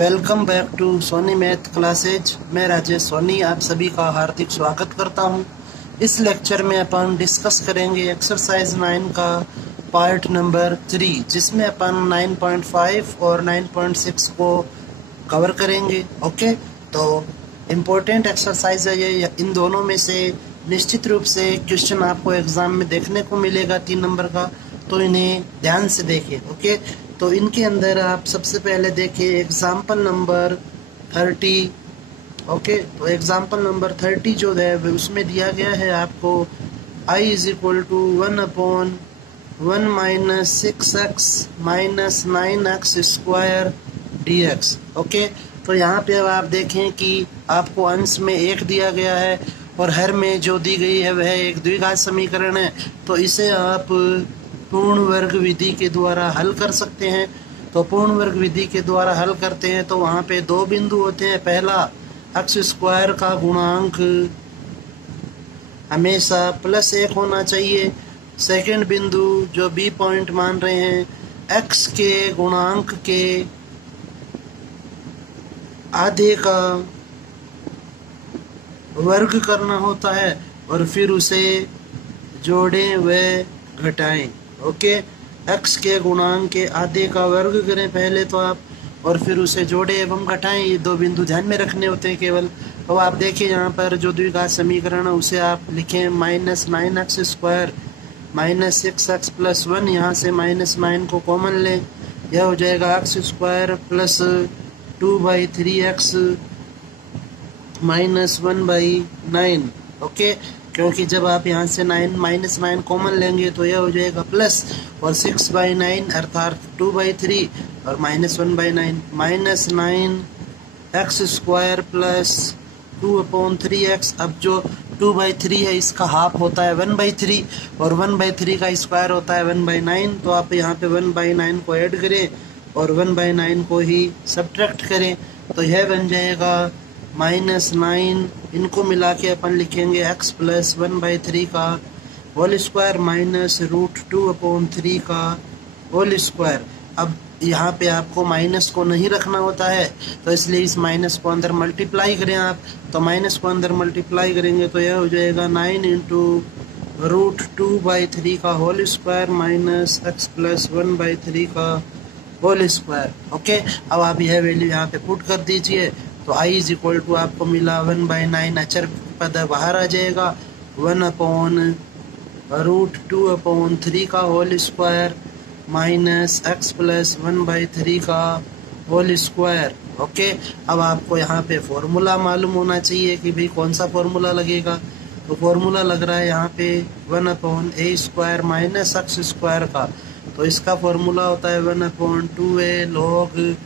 Welcome back to Soni math classes. मैं राजेश सोनी आप सभी का हार्दिक स्वागत करता हूं। इस लेक्चर में अपन डिस्कस करेंगे एक्सरसाइज 9 का पार्ट नंबर 3, जिसमें अपन 9.5 और 9.6 को कवर करेंगे। ओके, तो इम्पोर्टेंट एक्सरसाइज है ये। इन दोनों में से निश्चित रूप से क्वेश्चन आपको एग्जाम में देखने को मिलेगा 3 नंबर का, तो इन्हें ध्यान से देखिए। ओके, तो इनके अंदर आप सबसे पहले देखिए एग्जाम्पल नंबर 30। ओके, तो एग्जाम्पल नंबर 30 जो है उसमें दिया गया है आपको I is equal to 1/1 minus 6x minus 9x square dx। Okay, तो यहाँ पे अब आप देखें कि आपको अंश में 1 दिया गया है और हर में जो दी गई है वह एक द्विघात समीकरण है, तो इसे आप पूर्ण वर्ग विधि के द्वारा हल कर सकते हैं। तो पूर्ण वर्ग विधि के द्वारा हल करते हैं तो वहाँ पे 2 बिंदु होते हैं। पहला, x स्क्वायर का गुणांक हमेशा +1 होना चाहिए। सेकंड बिंदु जो बी पॉइंट मान रहे हैं, x के गुणांक के आधे का वर्ग करना होता है और फिर उसे जोड़ें व घटाएं। ओके, x के गुणांक के आधे का वर्ग करें पहले तो आप, और फिर उसे जोड़े एवं घटाएं। ये 2 बिंदु ध्यान में रखने होते हैं केवल। तो आप देखिए यहाँ पर जो द्विघात समीकरण है उसे आप लिखें minus 9x square minus 6x plus 1। यहाँ से -9 को कॉमन लें, यह हो जाएगा x square plus 2/3x minus 1/9। Okay, क्योंकि जब आप यहाँ से -9 कॉमन लेंगे तो यह हो जाएगा प्लस, और 6/9 अर्थात 2/3 और -1/9 minus 9x square plus 2/3x। अब जो 2/3 है इसका हाफ होता है 1/3 और 1/3 का स्क्वायर होता है 1/9। तो आप यहाँ पे 1/9 को ऐड करें और 1/9 को ही सब्ट्रैक्ट करें, तो यह बन जाएगा -9। इनको मिला के अपन लिखेंगे x प्लस 1/3 का होल स्क्वायर माइनस √2/3 का होल स्क्वायर। अब यहाँ पे आपको माइनस को नहीं रखना होता है, तो इसलिए इस माइनस को अंदर मल्टीप्लाई करें आप। तो माइनस को अंदर मल्टीप्लाई करेंगे तो यह हो जाएगा 9 × √2/3 का whole square minus x plus 1/3 का होल स्क्वायर। ओके, अब आप यह वैल्यू यहाँ पे पुट कर दीजिए। तो I इज इक्वल टू आपको मिला 1/9, अचर पद बाहर आ जाएगा, 1/√2/3 का whole square minus x plus 1/3 का होल स्क्वायर। ओके, अब आपको यहाँ पे फॉर्मूला मालूम होना चाहिए कि भाई कौन सा फॉर्मूला लगेगा। तो फॉर्मूला लग रहा है यहाँ पे 1/a² माइनस x स्क्वायर का, तो इसका फॉर्मूला होता है 1/2a log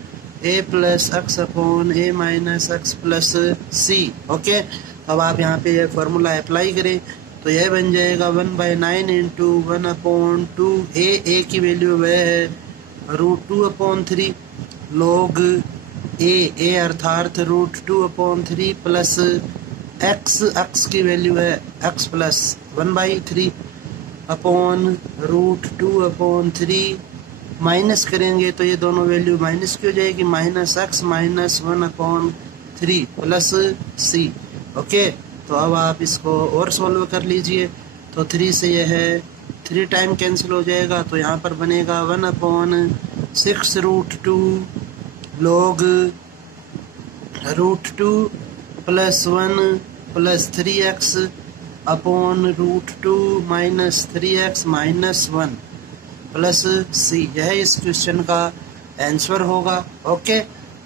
a plus x upon a minus x plus c। Okay, अब आप यहाँ पे यह फॉर्मूला अप्लाई करें तो यह बन जाएगा 1/9 × 1/2। a की वैल्यू वह है √2/3 log a अर्थात √2/3 प्लस x की वैल्यू है x प्लस 1/3 अपॉन √2/3। माइनस करेंगे तो ये दोनों वैल्यू माइनस की हो जाएगी, -x minus 1/3 plus c। Okay, तो अब आप इसको और सॉल्व कर लीजिए। तो 3 से यह 3 टाइम कैंसिल हो जाएगा, तो यहाँ पर बनेगा 1/6 √2 log √2 plus 1 plus 3x upon √2 minus 3x minus 1 plus c। यह इस क्वेश्चन का आंसर होगा। ओके,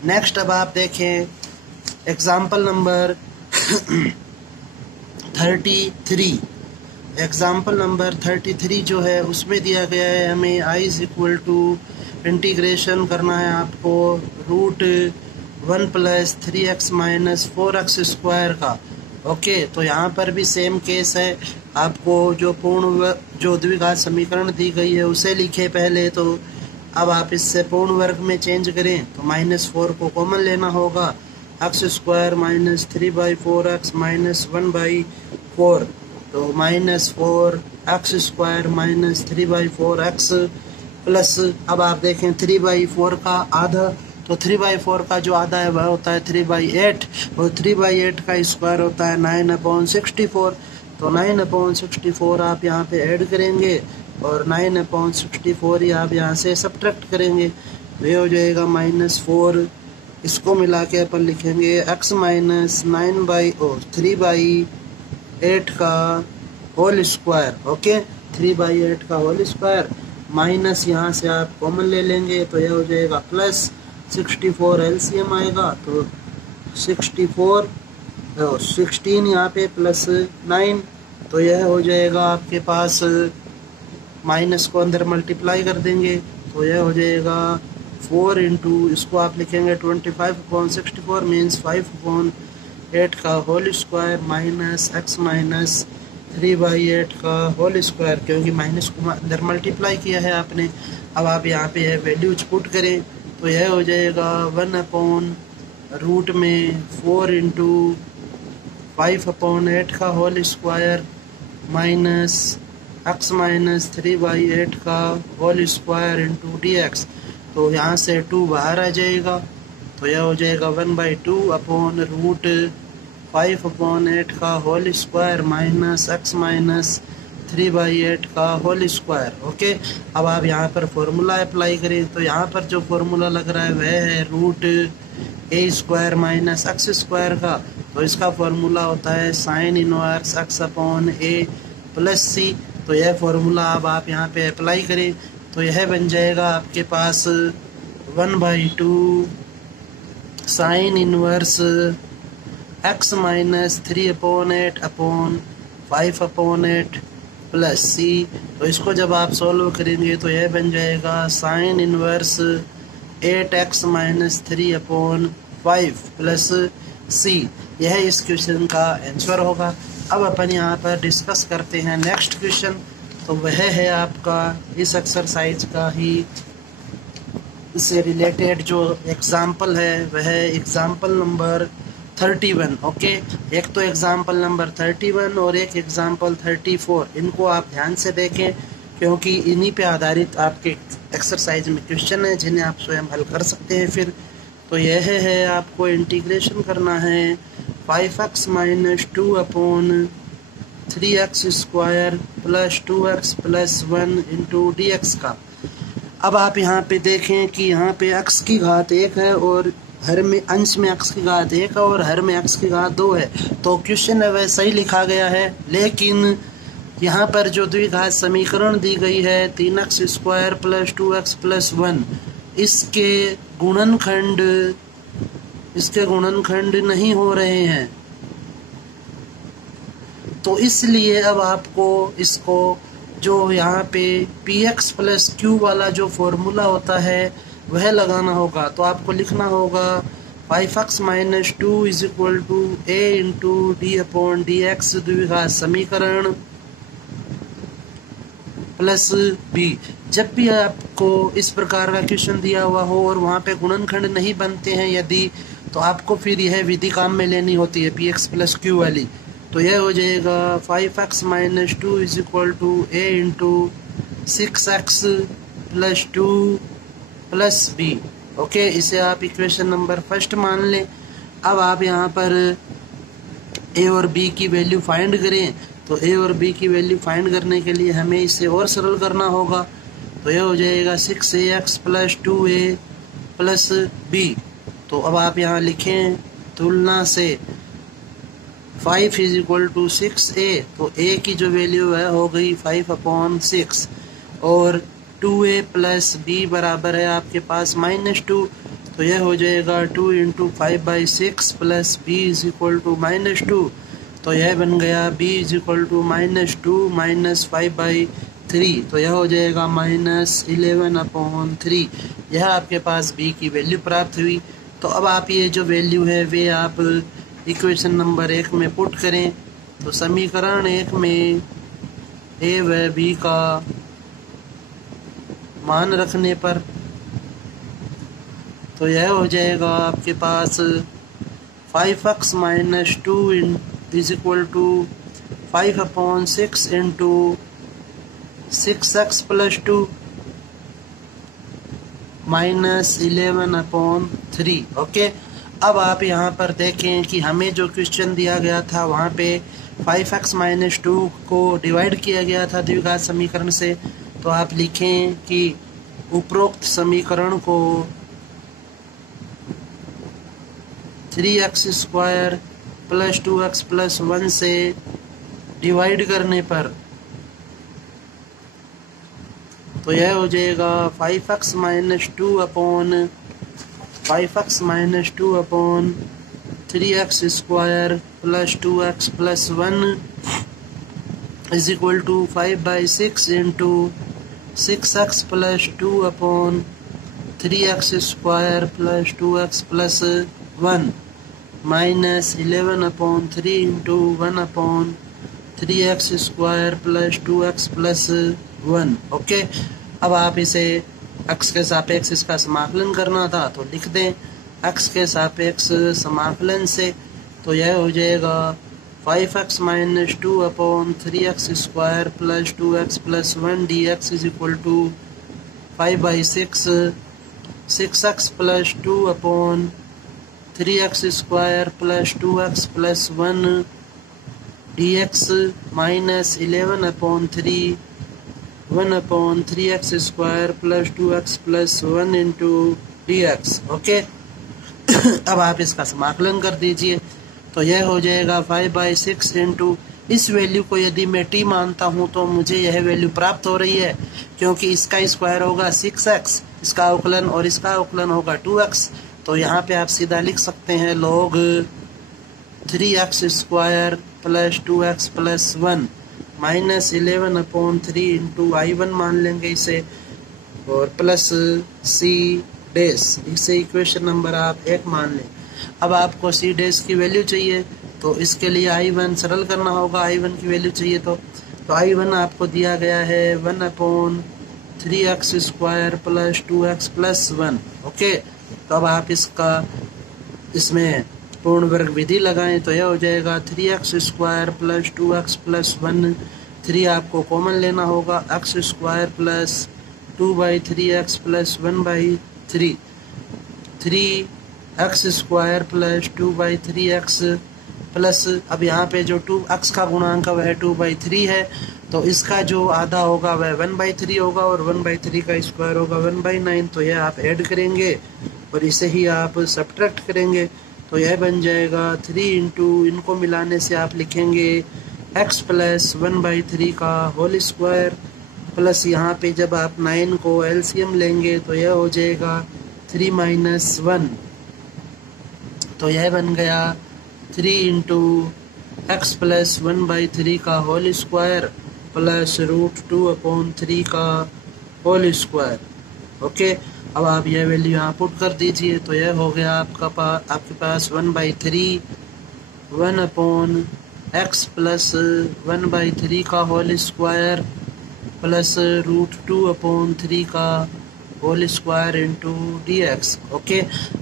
नेक्स्ट अब आप देखें एग्जाम्पल नंबर 33। एग्जाम्पल नंबर 33 जो है उसमें दिया गया है हमें I is equal to integration करना है आपको √1 plus 3x minus 4x square का। ओके, तो यहाँ पर भी सेम केस है। आपको जो द्विघात समीकरण दी गई है उसे लिखे पहले, तो अब आप इससे पूर्ण वर्ग में चेंज करें तो -4 को कॉमन लेना होगा, x square minus 3/4x minus 1/4, तो -4x square minus 3/4x plus, अब आप देखें 3/4 का आधा तो 3/4 का जो आधा है वह होता है 3/8 और 3/8 का स्क्वायर होता है 9/64। तो 9/64 आप यहाँ पे ऐड करेंगे और 9/64 ही आप यहाँ से सब्ट्रैक्ट करेंगे, तो ये हो जाएगा -4। इसको मिला के अपन लिखेंगे x माइनस 3/8 का होल स्क्वायर। ओके, 3/8 का होल स्क्वायर माइनस यहाँ से आप कॉमन ले लेंगे तो यह हो जाएगा प्लस 64 एलसीएम आएगा, तो 64 और 16 यहाँ पे प्लस 9, तो यह हो जाएगा आपके पास, माइनस को अंदर मल्टीप्लाई कर देंगे तो यह हो जाएगा 4 इंटू, इसको आप लिखेंगे 25/64 मीन्स 5/8 का whole square minus x minus 3/8 का होल स्क्वायर, क्योंकि माइनस को अंदर मल्टीप्लाई किया है आपने। अब आप यहाँ पे यह वैल्यूज पुट करें तो यह हो जाएगा 1/रूट में 4 इंटू 5/8 का whole square minus x minus 3/8 का होल स्क्वायर इंटू dx। तो यहाँ से 2 बाहर आ जाएगा तो यह हो जाएगा 1/2/रूट 5/8 का whole square minus x minus 3/8 का होल स्क्वायर। ओके, अब आप यहाँ पर फॉर्मूला अप्लाई करें तो यहाँ पर जो फॉर्मूला लग रहा है वह है √a² माइनस x² का, तो इसका फॉर्मूला होता है sin inverse x/a plus c। तो यह फॉर्मूला अब आप यहाँ पे अप्लाई करें तो यह बन जाएगा आपके पास 1/2 sin inverse x minus 3/8/5/8 plus c। तो इसको जब आप सॉल्व करेंगे तो यह बन जाएगा sin inverse 8x minus 3/5 plus c। यह इस क्वेश्चन का आंसर होगा। अब अपन यहाँ पर डिस्कस करते हैं नेक्स्ट क्वेश्चन, तो वह है आपका इस एक्सरसाइज का ही इससे रिलेटेड जो एग्जाम्पल है वह है एग्जाम्पल नंबर 31। ओके, एक तो एग्जाम्पल नंबर 31 और एक एग्जाम्पल 34, इनको आप ध्यान से देखें क्योंकि इन्हीं पे आधारित आपके एक्सरसाइज में क्वेश्चन है जिन्हें आप स्वयं हल कर सकते हैं। फिर तो यह है आपको इंटीग्रेशन करना है 5x minus 2/3x² plus 2x plus 1 into dx का। अब आप यहाँ पे देखें कि यहाँ पे x की घात 1 है और हर में अंश में x की घात 1 है और हर में x की घात 2 है, तो क्वेश्चन है वह सही लिखा गया है। लेकिन यहाँ पर जो द्विघात समीकरण दी गई है 3x² प्लस 2x प्लस 1, इसके गुणनखंड नहीं हो रहे हैं, तो इसलिए अब आपको इसको जो यहाँ पे px प्लस q वाला जो फॉर्मूला होता है वह लगाना होगा। तो आपको लिखना होगा 5x minus 2 is equal to a into d/dx द्विघात समीकरण प्लस b। जब भी आपको इस प्रकार का क्वेश्चन दिया हुआ हो और वहाँ पे गुणनखंड नहीं बनते हैं यदि, तो आपको फिर यह विधि काम में लेनी होती है px प्लस q वाली। तो यह हो जाएगा 5x minus 2 is equal to a into 6x plus 2 plus b। Okay, इसे आप इक्वेशन नंबर फर्स्ट मान लें। अब आप यहाँ पर a और b की वैल्यू फाइंड करें, तो a और b की वैल्यू फाइंड करने के लिए हमें इसे और सरल करना होगा। तो यह हो जाएगा 6ax plus 2a plus b। तो अब आप यहाँ लिखें तुलना से 5 इज इक्वल टू 6a, तो a की जो वैल्यू है हो गई 5/6 और 2a प्लस b बराबर है आपके पास -2, तो यह हो जाएगा 2 into 5/6 plus b is equal to -2। तो यह बन गया b is equal to -2 minus 5/3, तो यह हो जाएगा -11/3। यह आपके पास b की वैल्यू प्राप्त हुई। तो अब आप ये जो वैल्यू है वे आप इक्वेशन नंबर 1 में पुट करें। तो समीकरण 1 में a व b का मान रखने पर तो यह हो जाएगा आपके पास 5x minus 2 is equal to 5/6 into 6x plus 2 -11/3। Okay, अब आप यहाँ पर देखें कि हमें जो क्वेश्चन दिया गया था वहाँ पे 5x-2 को डिवाइड किया गया था द्विघात समीकरण से। तो आप लिखें कि उपरोक्त समीकरण को 3x² + 2x + 1 से डिवाइड करने पर तो यह हो जाएगा 5x-2 upon 3x² + 2x + 1 = 5/6 × 6x + 2 upon 3x² + 2x + 1 -11/3 × 1/3x² + 2x + 1। Okay, अब आप इसे x के सापेक्ष इसका समाकलन करना था तो लिख दें x के सापेक्ष समाकलन से। तो यह हो जाएगा 5x-2 upon 3x² + 2x + 1 dx = 5/6 6x + 2 upon 3x² + 2x + 1 dx -11/3 1/3x² + 2x + 1 × dx। Okay, अब आप इसका समाकलन कर दीजिए तो यह हो जाएगा 5/6 × इस वैल्यू को यदि मैं t मानता हूँ तो मुझे यह वैल्यू प्राप्त हो रही है, क्योंकि इसका स्क्वायर होगा 6x, इसका अवकलन और इसका अवकलन होगा 2x। तो यहाँ पे आप सीधा लिख सकते हैं log 3x² + 2x + 1 -11/3 × I1 मान लेंगे इसे और प्लस c डैश, इसे इक्वेशन नंबर आप 1 मान लें। अब आपको c डैश की वैल्यू चाहिए तो इसके लिए I1 सरल करना होगा। I1 की वैल्यू चाहिए तो I1 आपको दिया गया है 1/3x² + 2x + 1। ओके, तो अब आप इसमें पूर्ण वर्ग विधि लगाएं तो यह हो जाएगा 3x² + 2x + 1। 3 आपको कॉमन लेना होगा, x² + 2/3x + 1/3 3x² + 2/3x plus, अब यहाँ पे जो 2x का गुणांक वह 2/3 है तो इसका जो आधा होगा वह 1/3 होगा और 1/3 का स्क्वायर होगा 1/9। तो यह आप ऐड करेंगे और इसे ही आप सब्ट्रैक्ट करेंगे तो यह बन जाएगा 3 × इनको मिलाने से आप लिखेंगे x + 1/3 का होल स्क्वायर प्लस यहाँ पे जब आप 9 को एलसीएम लेंगे तो यह हो जाएगा 3 - 1। तो यह बन गया 3 × x + 1/3 का होल स्क्वायर प्लस √2/3 का होल स्क्वायर। ओके, अब आप यह वैल्यू यहाँ पुट कर दीजिए तो यह हो गया आपके पास 1/3 1/x + 1/3 का होल स्क्वायर प्लस √2/3 का whole square into dx। Okay,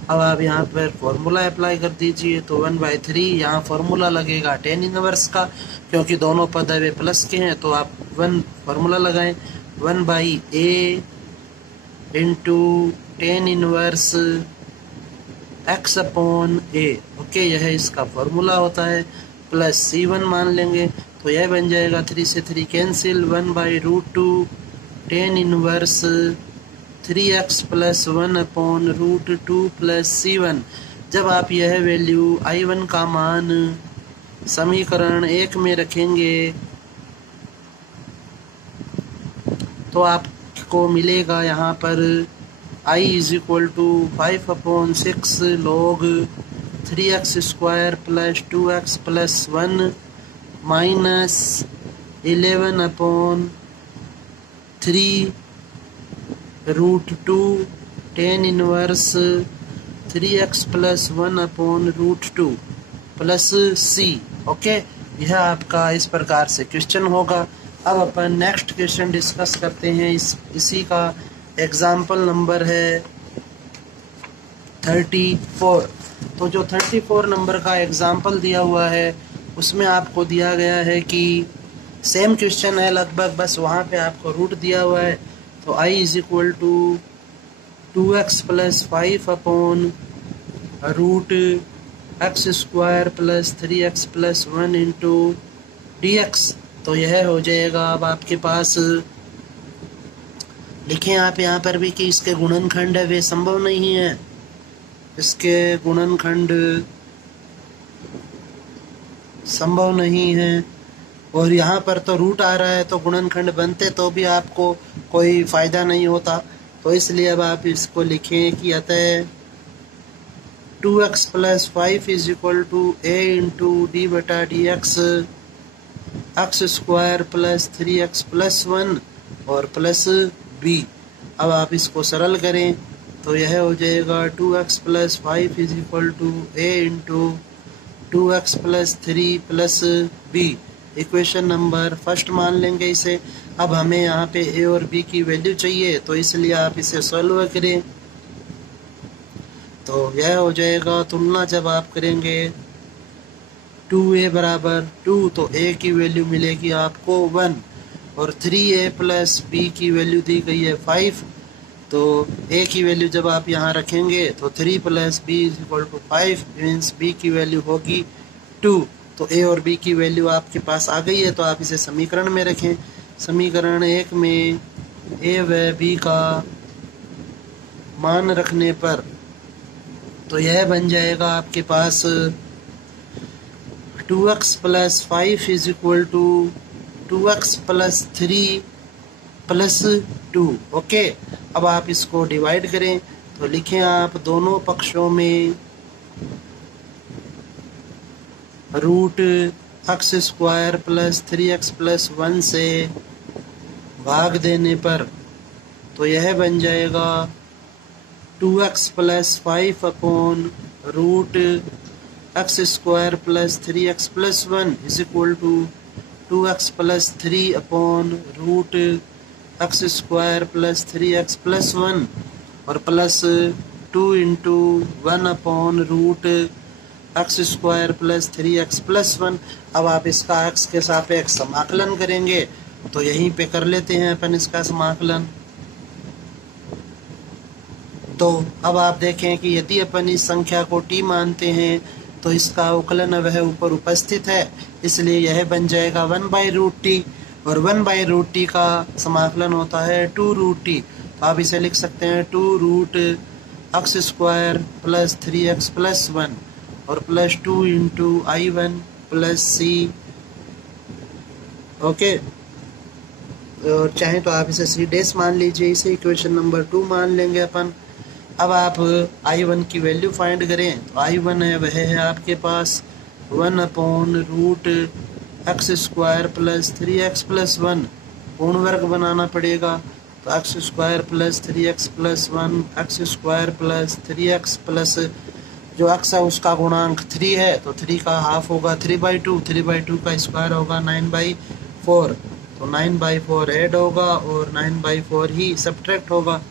अब आप यहाँ पर फॉर्मूला अप्लाई कर दीजिए तो 1/3 यहाँ फॉर्मूला लगेगा tan इनवर्स का, क्योंकि दोनों पद वे प्लस के हैं तो आप 1 फॉर्मूला लगाएं 1/a into tan inverse x/a। Okay, यह इसका फॉर्मूला होता है प्लस c1 मान लेंगे तो यह बन जाएगा 3 से 3 cancel 1/√2 tan inverse 3x + 1/√2 plus c1। जब आप यह वैल्यू I1 का मान समीकरण 1 में रखेंगे तो आपको मिलेगा यहाँ पर I = 5/6 log 3x² + 2x + 1 -11/3 √2 tan inverse 3x + 1/√2 plus c। Okay, यह आपका इस प्रकार से क्वेश्चन होगा। अब अपन नेक्स्ट क्वेश्चन डिस्कस करते हैं। इसी का एग्जाम्पल नंबर है 34। तो जो 34 नंबर का एग्जाम्पल दिया हुआ है उसमें आपको दिया गया है कि सेम क्वेश्चन है लगभग, बस वहाँ पे आपको रूट दिया हुआ है। तो I = 2x plus 5 upon root x square plus 3x plus 1 into dx। तो यह हो जाएगा अब आपके पास। लिखें आप यहाँ पर भी कि इसके गुणनखंड है वे संभव नहीं है, इसके गुणनखंड संभव नहीं है। और यहाँ पर तो रूट आ रहा है तो गुणनखंड बनते तो भी आपको कोई फायदा नहीं होता। तो इसलिए अब आप इसको लिखें कि अतः 2x plus 5 is equal to a into d बटा d x x square plus 3x plus 1 और प्लस b। अब आप इसको सरल करें तो यह हो जाएगा 2x plus 5 is equal to a into 2x plus 3 plus b। Equation number first मान लेंगे इसे। अब हमें यहाँ पे a और b की वैल्यू चाहिए तो इसलिए आप इसे सॉल्व करें। तो यह हो जाएगा तुलना जब आप करेंगे 2a बराबर 2 तो a की वैल्यू मिलेगी आपको 1 और 3a प्लस b की वैल्यू दी गई है 5। तो a की वैल्यू जब आप यहाँ रखेंगे तो 3 plus b is equal to 5 means b की वैल्यू होगी 2। तो a और b की वैल्यू आपके पास आ गई है तो आप इसे समीकरण में रखें। समीकरण 1 में a व b का मान रखने पर तो यह बन जाएगा आपके पास 2x plus 5 is equal to 2x plus 3 plus 2। Okay, अब आप इसको डिवाइड करें तो लिखें आप दोनों पक्षों में root x square plus 3x plus 1 से भाग देने पर तो यह बन जाएगा 2x plus 5 upon root x square plus 3x plus 1 is equal to 2x plus 3 upon root x square plus 3x plus 1 और plus 2 into 1 upon root x square plus 3x plus 1। अब आप इसका x के सापेक्ष समाकलन करेंगे तो यहीं पे कर लेते हैं अपन इसका समाकलन। तो अब आप देखें कि यदि अपन इस संख्या को t मानते हैं तो इसका अवकलन वह ऊपर उपस्थित है, इसलिए यह बन जाएगा 1/√t और 1/√t का समाकलन होता है 2√t। तो आप इसे लिख सकते हैं 2√x square plus 3x plus 1 और plus 2 into I1 plus c। Okay, और चाहें तो आप इसे c डैश मान लीजिए, इसे इक्वेशन नंबर 2 मान लेंगे अपन। अब आप I1 की वैल्यू फाइंड करें तो I1 है वह है आपके पास 1 upon root x square plus 3x plus 1 पूर्ण वर्ग बनाना पड़ेगा। तो x square plus 3x plus 1 x square plus 3x plus जो एक्स है उसका गुणांक 3 है तो 3 का हाफ होगा 3/2, 3/2 का स्क्वायर होगा 9/4। तो 9/4 ऐड होगा और 9/4 ही सब्ट्रैक्ट होगा।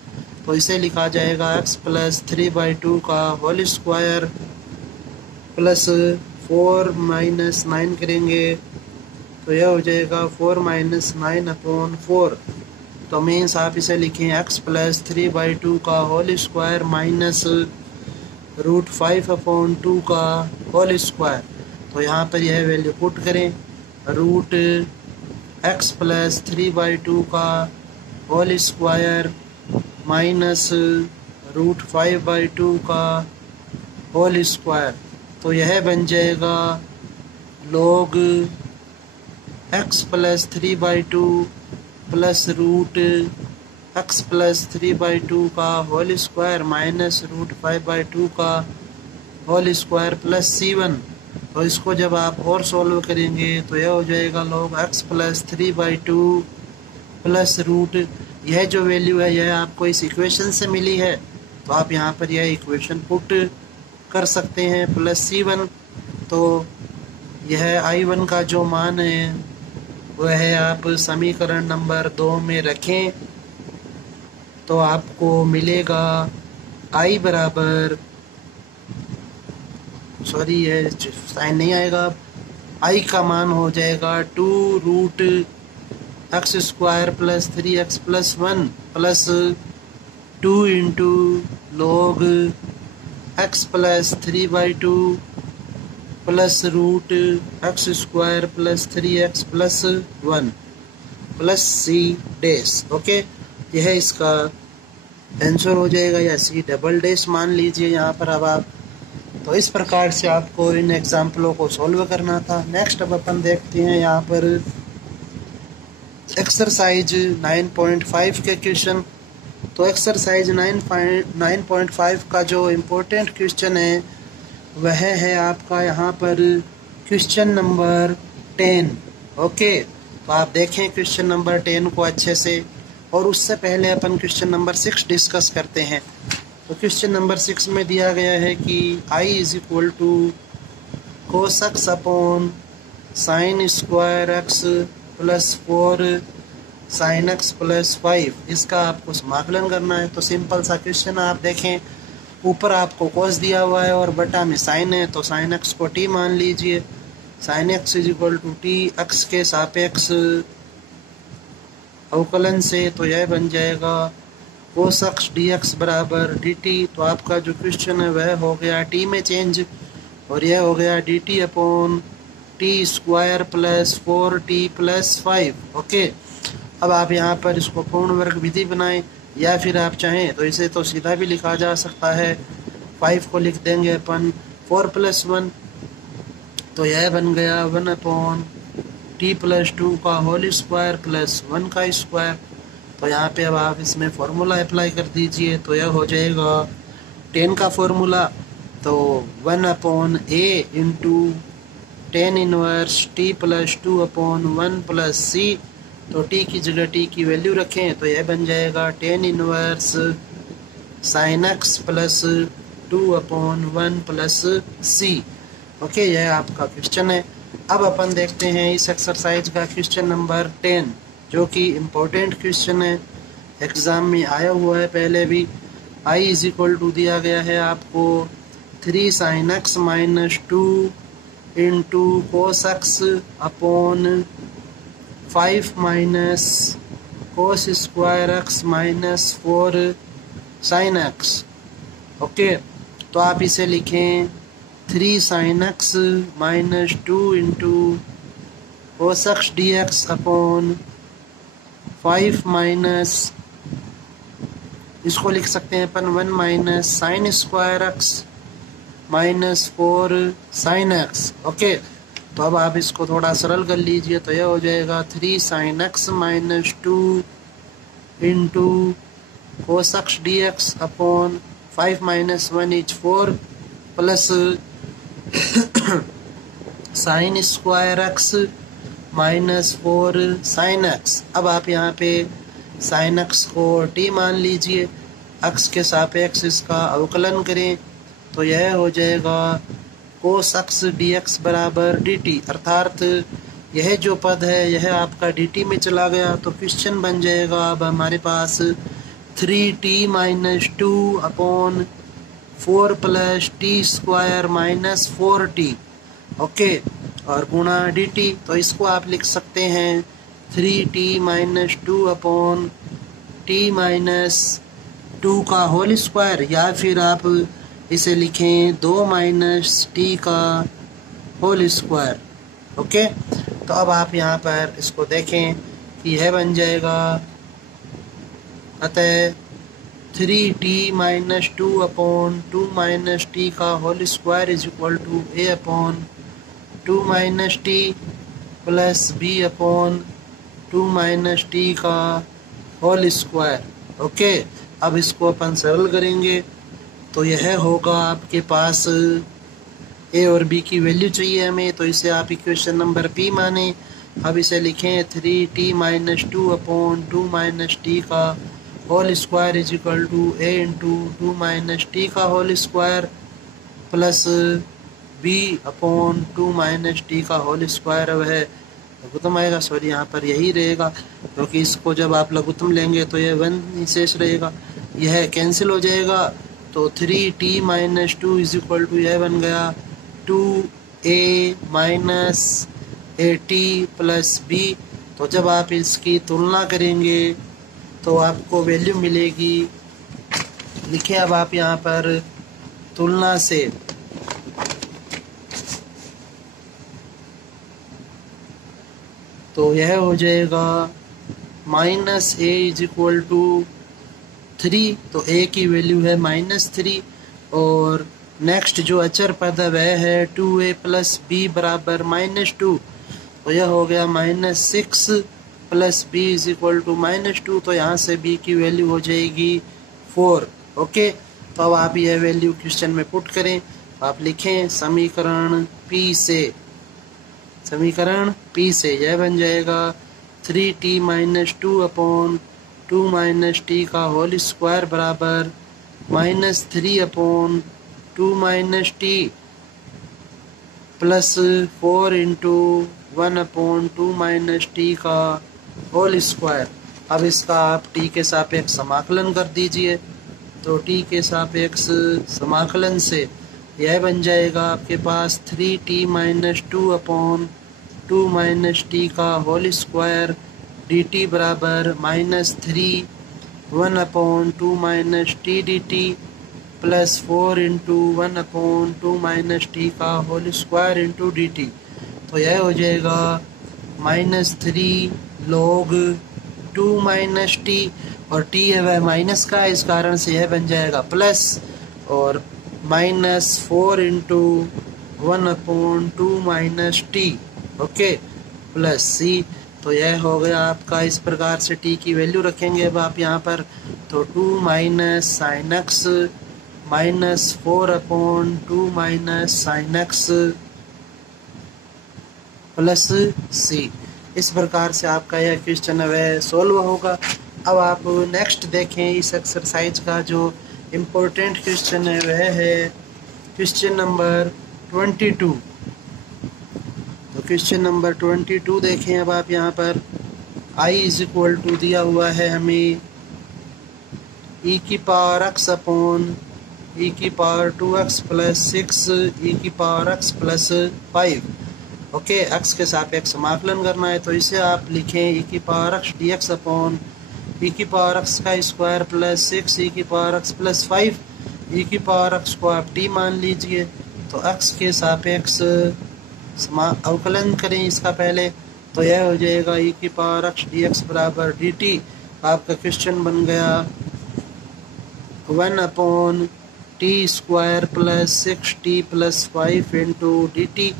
तो इसे लिखा जाएगा x प्लस 3/2 का होल स्क्वायर प्लस 4 माइनस 9 करेंगे तो यह हो जाएगा 4 माइनस 9 अपॉन 4। तो मीन्स आप इसे लिखें x प्लस 3/2 का whole square minus root 5 upon 2 का होल स्क्वायर। तो यहाँ पर यह वैल्यू पुट करें, रूट x प्लस 3/2 का होल स्क्वायर माइनस रूट 5/2 का होल स्क्वायर। तो यह बन जाएगा log x plus 3/2 plus root x plus 3/2 का होल स्क्वायर माइनस रूट 5/2 का होल स्क्वायर प्लस c1। तो इसको जब आप और सॉल्व करेंगे तो यह हो जाएगा log x plus 3/2 plus root, यह जो वैल्यू है यह आपको इस इक्वेशन से मिली है तो आप यहाँ पर यह इक्वेशन पुट कर सकते हैं प्लस c1। तो यह I1 का जो मान है वह है आप समीकरण नंबर 2 में रखें तो आपको मिलेगा I बराबर, सॉरी यह साइन नहीं आएगा, I का मान हो जाएगा 2 root x square plus 3x plus 1 plus 2 into log x plus 3/2 plus root x square plus 3x plus 1 plus C dash. Okay, यह इसका आंसर हो जाएगा, या सी डबल डैश मान लीजिए यहाँ पर। अब आप तो इस प्रकार से आपको इन एग्जाम्पलों को सॉल्व करना था। नेक्स्ट अब अपन देखते हैं यहाँ पर एक्सरसाइज 9.5 के क्वेश्चन। तो एक्सरसाइज 9.5 का जो इम्पोर्टेंट क्वेश्चन है वह है आपका यहाँ पर क्वेश्चन नंबर 10। ओके, तो आप देखें क्वेश्चन नंबर 10 को अच्छे से, और उससे पहले अपन क्वेश्चन नंबर 6 डिस्कस करते हैं। तो क्वेश्चन नंबर 6 में दिया गया है कि I is equal to cos x upon sine square x plus 4 sine x plus 5, इसका आपको समाकलन करना है। तो सिंपल सा क्वेश्चन आप देखें, ऊपर आपको cos दिया हुआ है और बटा में साइन है, तो साइन x को t मान लीजिए। Sine x is equal to T x के सापेक्ष अवकलन से, तो यह बन जाएगा cos x dx बराबर dt। तो आपका जो क्वेश्चन है वह हो गया t में चेंज, और यह हो गया dt upon T square plus 4t plus 5। Okay, अब आप यहाँ पर इसको पूर्ण वर्ग विधि बनाएं, या फिर आप चाहें तो इसे तो सीधा भी लिखा जा सकता है। 5 को लिख देंगे अपन 4 प्लस 1, तो यह बन गया 1 अपॉन टी प्लस 2 का होल स्क्वायर प्लस 1 का स्क्वायर। तो यहाँ पे अब आप इसमें फार्मूला अप्लाई कर दीजिए, तो यह हो जाएगा 10 का फार्मूला, तो 1 upon a into 10 inverse t plus 2 upon 1 plus c। तो t की जगह t की वैल्यू रखें, तो यह बन जाएगा 10 inverse sine x plus 2 upon 1 plus c। Okay, यह आपका क्वेश्चन है। अब अपन देखते हैं इस एक्सरसाइज का क्वेश्चन नंबर 10, जो कि इम्पोर्टेंट क्वेश्चन है, एग्ज़ाम में आया हुआ है पहले भी। I इज इक्वल टू दिया गया है आपको 3 sine x minus 2 into cos x upon 5 minus cos square x minus 4 sine x. Okay, तो आप इसे लिखें 3 sine x minus 2 into cos x D x upon 5 minus, इसको लिख सकते हैं अपन 1 minus sine square x minus 4 sine x. Okay, तो अब आप इसको थोड़ा सरल कर लीजिए, तो यह हो जाएगा 3 sine x minus 2 into cos x D x upon 5 minus 1 is 4 plus sign square x minus 4 sine x. अब आप यहाँ पे साइन एक्स को t मान लीजिए, एक्स के सापेक्ष इसका अवकलन करें, तो यह हो जाएगा कोस एक्स डी एक्स बराबर dt, अर्थात यह जो पद है यह आपका dt में चला गया। तो क्वेश्चन बन जाएगा अब हमारे पास 3t minus 2 upon 4 plus T square minus 4t। Okay, और गुणा dt, तो इसको आप लिख सकते हैं 3t minus 2 upon t minus 2 का होल स्क्वायर, या फिर आप इसे लिखें 2 माइनस t का होल स्क्वायर। ओके, तो अब आप यहाँ पर इसको देखें कि यह बन जाएगा, अतः 3t minus 2 upon 2 minus t का whole square is equal to a upon 2 minus t plus b upon 2 minus t का होल स्क्वायर। ओके, अब इसको अपन सरल करेंगे, तो यह होगा आपके पास a और b की वैल्यू चाहिए हमें, तो इसे आप इक्वेशन नंबर p माने। अब इसे लिखें 3t minus 2 upon 2 minus t का whole square is equal to a into 2 minus t का whole square plus b upon 2 minus t का होल स्क्वायर। अब है लघुत्तम आएगा, सॉरी यहाँ पर यही रहेगा, क्योंकि इसको जब आप लघुत्तम लेंगे तो यह 1 ही शेष रहेगा, यह कैंसिल हो जाएगा। तो 3t minus 2 is equal to यह बन गया 2a minus at plus b। तो जब आप इसकी तुलना करेंगे तो आपको वैल्यू मिलेगी लिखे अब आप यहाँ पर तुलना से तो यह हो जाएगा minus A is equal to 3, तो ए की वैल्यू है -3 और नेक्स्ट जो अचर पद है वह है 2a प्लस बी बराबर -2, तो यह हो गया -6 plus B is equal to -2, तो यहाँ से बी की वैल्यू हो जाएगी 4। ओके, तो अब आप यह वैल्यू क्वेश्चन में पुट करें। आप लिखें समीकरण P से यह बन जाएगा 3t - 2 अपॉन 2 - t का होल स्क्वायर बराबर -3 upon 2 - t plus 4 into 1 upon 2 - t का होल स्क्वायर। अब इसका आप t के सापेक्ष समाकलन कर दीजिए, तो t के सापेक्ष समाकलन से यह बन जाएगा आपके पास 3t - 2 अपॉन 2 - t का होल स्क्वायर dt बराबर -3 1 upon 2 - t dt plus 4 into 1 upon 2 - t का होल स्क्वायर इंटू dt, तो यह हो जाएगा -3 log 2 - t और t है वह माइनस का, इस कारण से यह बन जाएगा प्लस और -4 into 1 upon 2 - t okay plus c, तो यह हो गया आपका। इस प्रकार से t की वैल्यू रखेंगे अब आप यहाँ पर, तो 2 - sin x -4 upon 2 - sin x plus c। इस प्रकार से आपका यह क्वेश्चन है वह सोल्व होगा। अब आप नेक्स्ट देखें इस एक्सरसाइज का जो इम्पोर्टेंट क्वेश्चन है वह है क्वेश्चन नंबर 22। तो क्वेश्चन नंबर 22 देखें अब आप यहाँ पर i इज इक्वल टू दिया हुआ है हमें e की पावर x अपॉन e की पावर 2x प्लस 6 e की power x plus 5। Okay, x के सापेक्ष समाकलन करना है, तो इसे आप लिखें e की power x dx upon e की पावर x का स्क्वायर प्लस 6 e की पावर x प्लस 5। e की पावर x को आप t मान लीजिए, तो x के सापेक्ष अवकलन करें इसका पहले, तो यह हो जाएगा e की पावर x dx बराबर dt। आपका क्वेश्चन बन गया 1 upon t square plus 6t plus 5 into dt।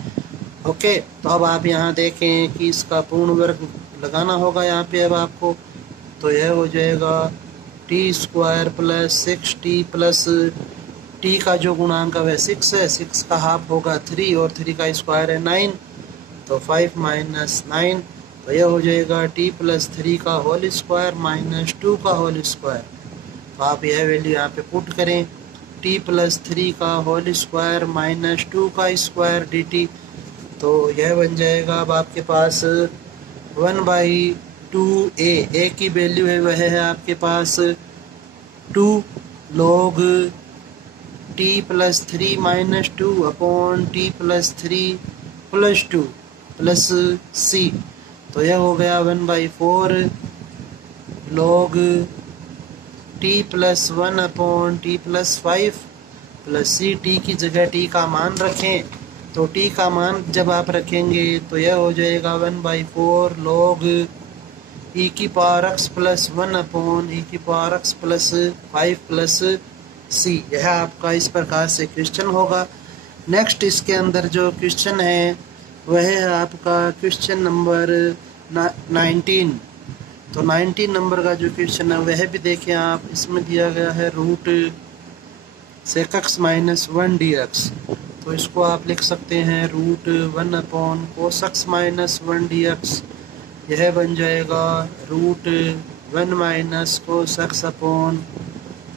Okay, तो अब आप यहाँ देखें कि इसका पूर्ण वर्ग लगाना होगा यहाँ पे अब आपको, तो यह हो जाएगा t square plus 6t plus t का जो गुणांक है 6 है, 6 का हाफ होगा 3 और 3 का स्क्वायर है 9, तो 5 - 9, तो यह हो जाएगा t प्लस 3 का होल स्क्वायर माइनस 2 का होल स्क्वायर। तो आप यह वैल्यू यहाँ पे पुट करें, t प्लस 3 का होल स्क्वायर माइनस 2 का स्क्वायर dt, तो यह बन जाएगा अब आपके पास 1/2a। a की वैल्यू है वह है आपके पास 2 log t plus 3 minus 2 upon t plus 3 plus 2 plus c, तो यह हो गया 1/4 log t plus 1 upon t plus 5 plus c। t की जगह t का मान रखें, तो t का मान जब आप रखेंगे तो यह हो जाएगा 1/4 log e की power x plus 1 upon e की power x plus 5 plus c। यह आपका इस प्रकार से क्वेश्चन होगा। नेक्स्ट इसके अंदर जो क्वेश्चन है वह है आपका क्वेश्चन नंबर 19। तो 19 नंबर का जो क्वेश्चन है वह भी देखें आप, इसमें दिया गया है root sec x minus 1 dx, तो इसको आप लिख सकते हैं root 1 upon cos x minus 1 dx। यह बन जाएगा root 1 minus cos x upon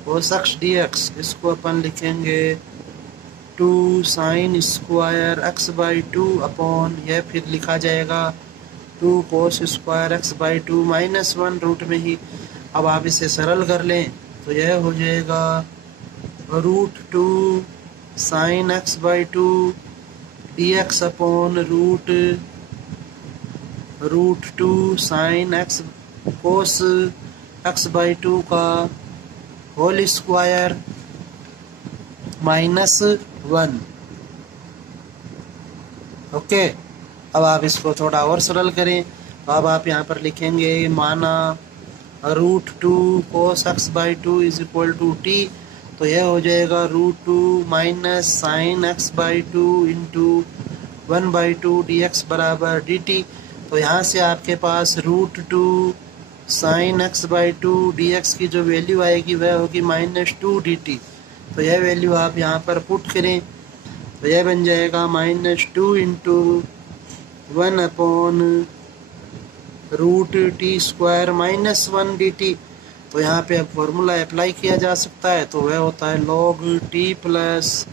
cos x dx। इसको अपन लिखेंगे 2 साइन स्क्वायर x/2 अपॉन, यह फिर लिखा जाएगा 2 cos square x/2 minus 1 root में ही। अब आप इसे सरल कर लें तो यह हो जाएगा root 2 sine x/2 dx upon root 2 sine x cos x/2 का होल स्क्वायर -1। ओके, अब आप इसको थोड़ा और सरल करें। अब आप यहाँ पर लिखेंगे माना √2 cos x/2 is equal to T, तो यह हो जाएगा √2 minus sine x/2 into 1/2 dx बराबर dt। तो यहाँ से आपके पास √2 साइन x/2 dx की जो वैल्यू आएगी वह होगी -2 dt। तो यह वैल्यू आप यहाँ पर पुट करें, तो यह बन जाएगा -2 इंटू 1/√t² -1 dt। तो यहाँ पे अब फॉर्मूला अप्लाई किया जा सकता है, तो वह होता है log t plus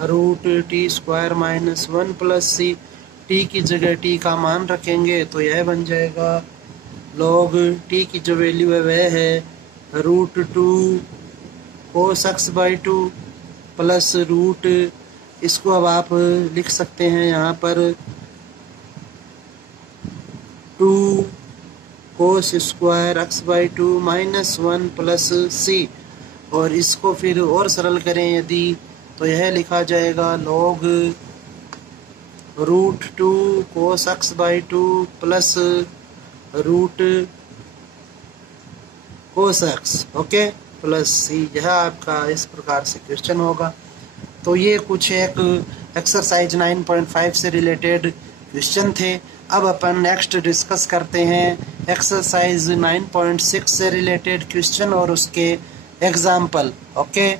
√t² -1 plus c। t की जगह t का मान रखेंगे तो यह बन जाएगा log t की जो वैल्यू है वह है √2 cos x/2 प्लस रूट, इसको अब आप लिख सकते हैं यहाँ पर 2 cos square x/2 -1 plus c। और इसको फिर और सरल करें यदि, तो यह लिखा जाएगा log √2 cos x/2 plus root cos x, okay, plus c। यह आपका इस प्रकार से क्वेश्चन होगा। तो ये कुछ एक एक्सरसाइज 9.5 से रिलेटेड क्वेश्चन थे। अब अपन नेक्स्ट डिस्कस करते हैं एक्सरसाइज 9.6 से रिलेटेड क्वेश्चन और उसके एग्जाम्पल। ओके,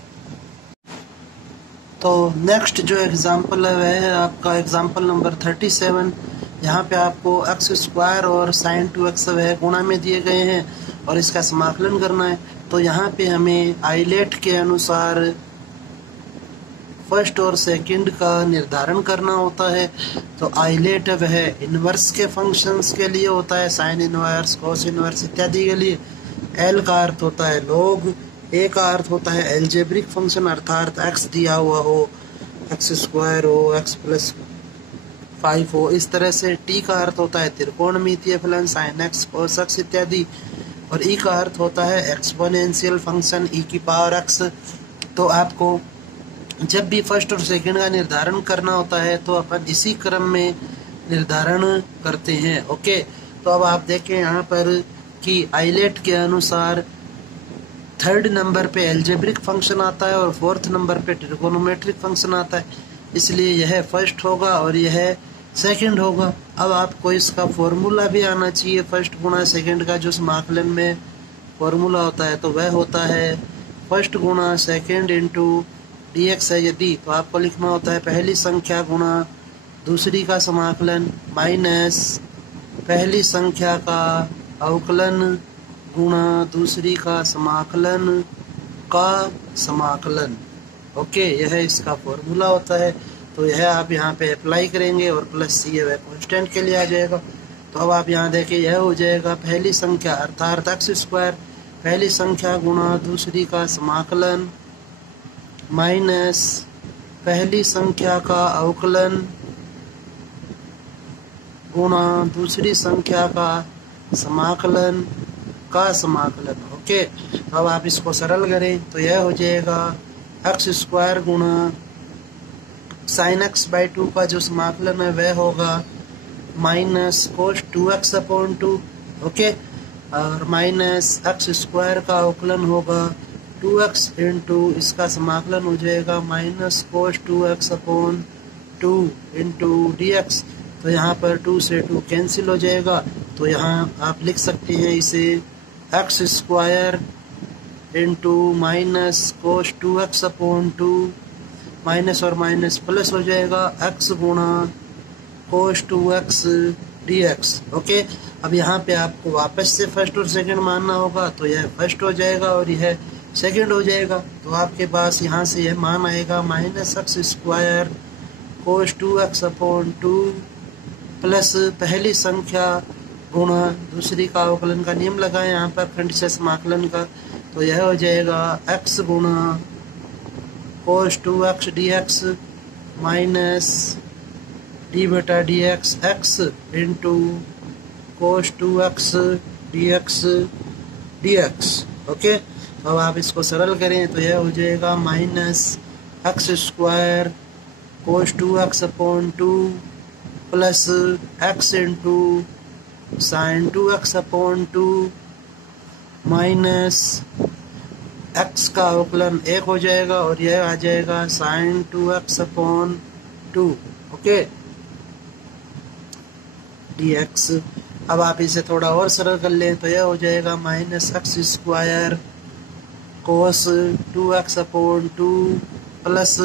तो नेक्स्ट जो एग्जाम्पल है वह है आपका एग्जाम्पल नंबर 37। यहाँ पे आपको x² और sin 2x वह गुणा में दिए गए हैं और इसका समाकलन करना है। तो यहाँ पे हमें आइलेट के अनुसार फर्स्ट और सेकंड का निर्धारण करना होता है। तो आइलेट वह इन्वर्स के फंक्शंस के लिए होता है, साइन इन्वर्स, कोस इन्वर्स इत्यादि के लिए। एल का अर्थ होता है लॉग, ए का अर्थ होता है एल्जेब्रिक फंक्शन अर्थात एक्स दिया हुआ हो, x² हो, x + 5 हो, इस तरह से। टी का अर्थ होता है त्रिकोणमितीय फलन, साइन x, कोस x इत्यादि। और ई का अर्थ होता है एक्सपोनेंशियल फंक्शन e⁻x। तो आपको जब भी फर्स्ट और सेकंड का निर्धारण करना होता है तो अपन इसी क्रम में निर्धारण करते हैं। ओके, तो अब आप देखें यहाँ पर कि आइलेट के अनुसार थर्ड नंबर पे एल्जेब्रिक फंक्शन आता है और फोर्थ नंबर पे ट्रिगोनोमेट्रिक फंक्शन आता है, इसलिए यह फर्स्ट होगा और यह सेकंड होगा। अब आपको इसका फॉर्मूला भी आना चाहिए, फर्स्ट गुणा सेकंड का जो समाकलन में फॉर्मूला होता है, तो वह होता है फर्स्ट गुणा सेकंड इंटू dx है यदि, तो आपको लिखना होता है पहली संख्या गुणा दूसरी का समाकलन माइनस पहली संख्या का अवकलन गुणा दूसरी का समाकलन का समाकलन। ओके, यह इसका फॉर्मूला होता है। तो यह आप यहाँ पे अप्लाई करेंगे और प्लस c वह कांस्टेंट के लिए आ जाएगा। तो अब आप यहाँ देखें, यह हो जाएगा पहली संख्या अर्थात x² पहली संख्या गुणा दूसरी का समाकलन माइनस पहली संख्या का अवकलन गुणा दूसरी संख्या का समाकलन का समाकलन। ओके, अब आप इसको सरल करें तो यह हो जाएगा x² गुणा sin x/2 का जो समाकलन है वह होगा माइनस cos 2x/2। ओके, और माइनस x² का अवकलन होगा 2x इंटू इसका समाकलन हो जाएगा minus cos 2x/2 into dx। तो यहाँ पर 2 से 2 कैंसिल हो जाएगा, तो यहाँ आप लिख सकते हैं इसे x² into minus cos 2x/2 minus और माइनस प्लस हो जाएगा x गुणा cos 2x dx। ओके, अब यहाँ पे आपको वापस से फर्स्ट और सेकंड मानना होगा, तो यह फर्स्ट हो जाएगा और यह सेकंड हो जाएगा। तो आपके पास यहाँ से यह मान आएगा -x² cos 2x/2 प्लस पहली संख्या गुणा दूसरी का अवकलन का नियम लगाएं यहाँ पर खंड से समाकलन का, तो यह हो जाएगा x गुणा cos 2x dx minus d/dx x into cos 2x dx। Okay, तो अब आप इसको सरल करें तो यह हो जाएगा minus x square cos 2x upon 2 plus x into sine 2x upon 2 minus x का अवकलन 1 हो जाएगा और यह आ जाएगा sign 2x upon 2, okay dx। अब आप इसे थोड़ा और सरल कर लें तो यह हो जाएगा minus x square cos 2x upon 2 plus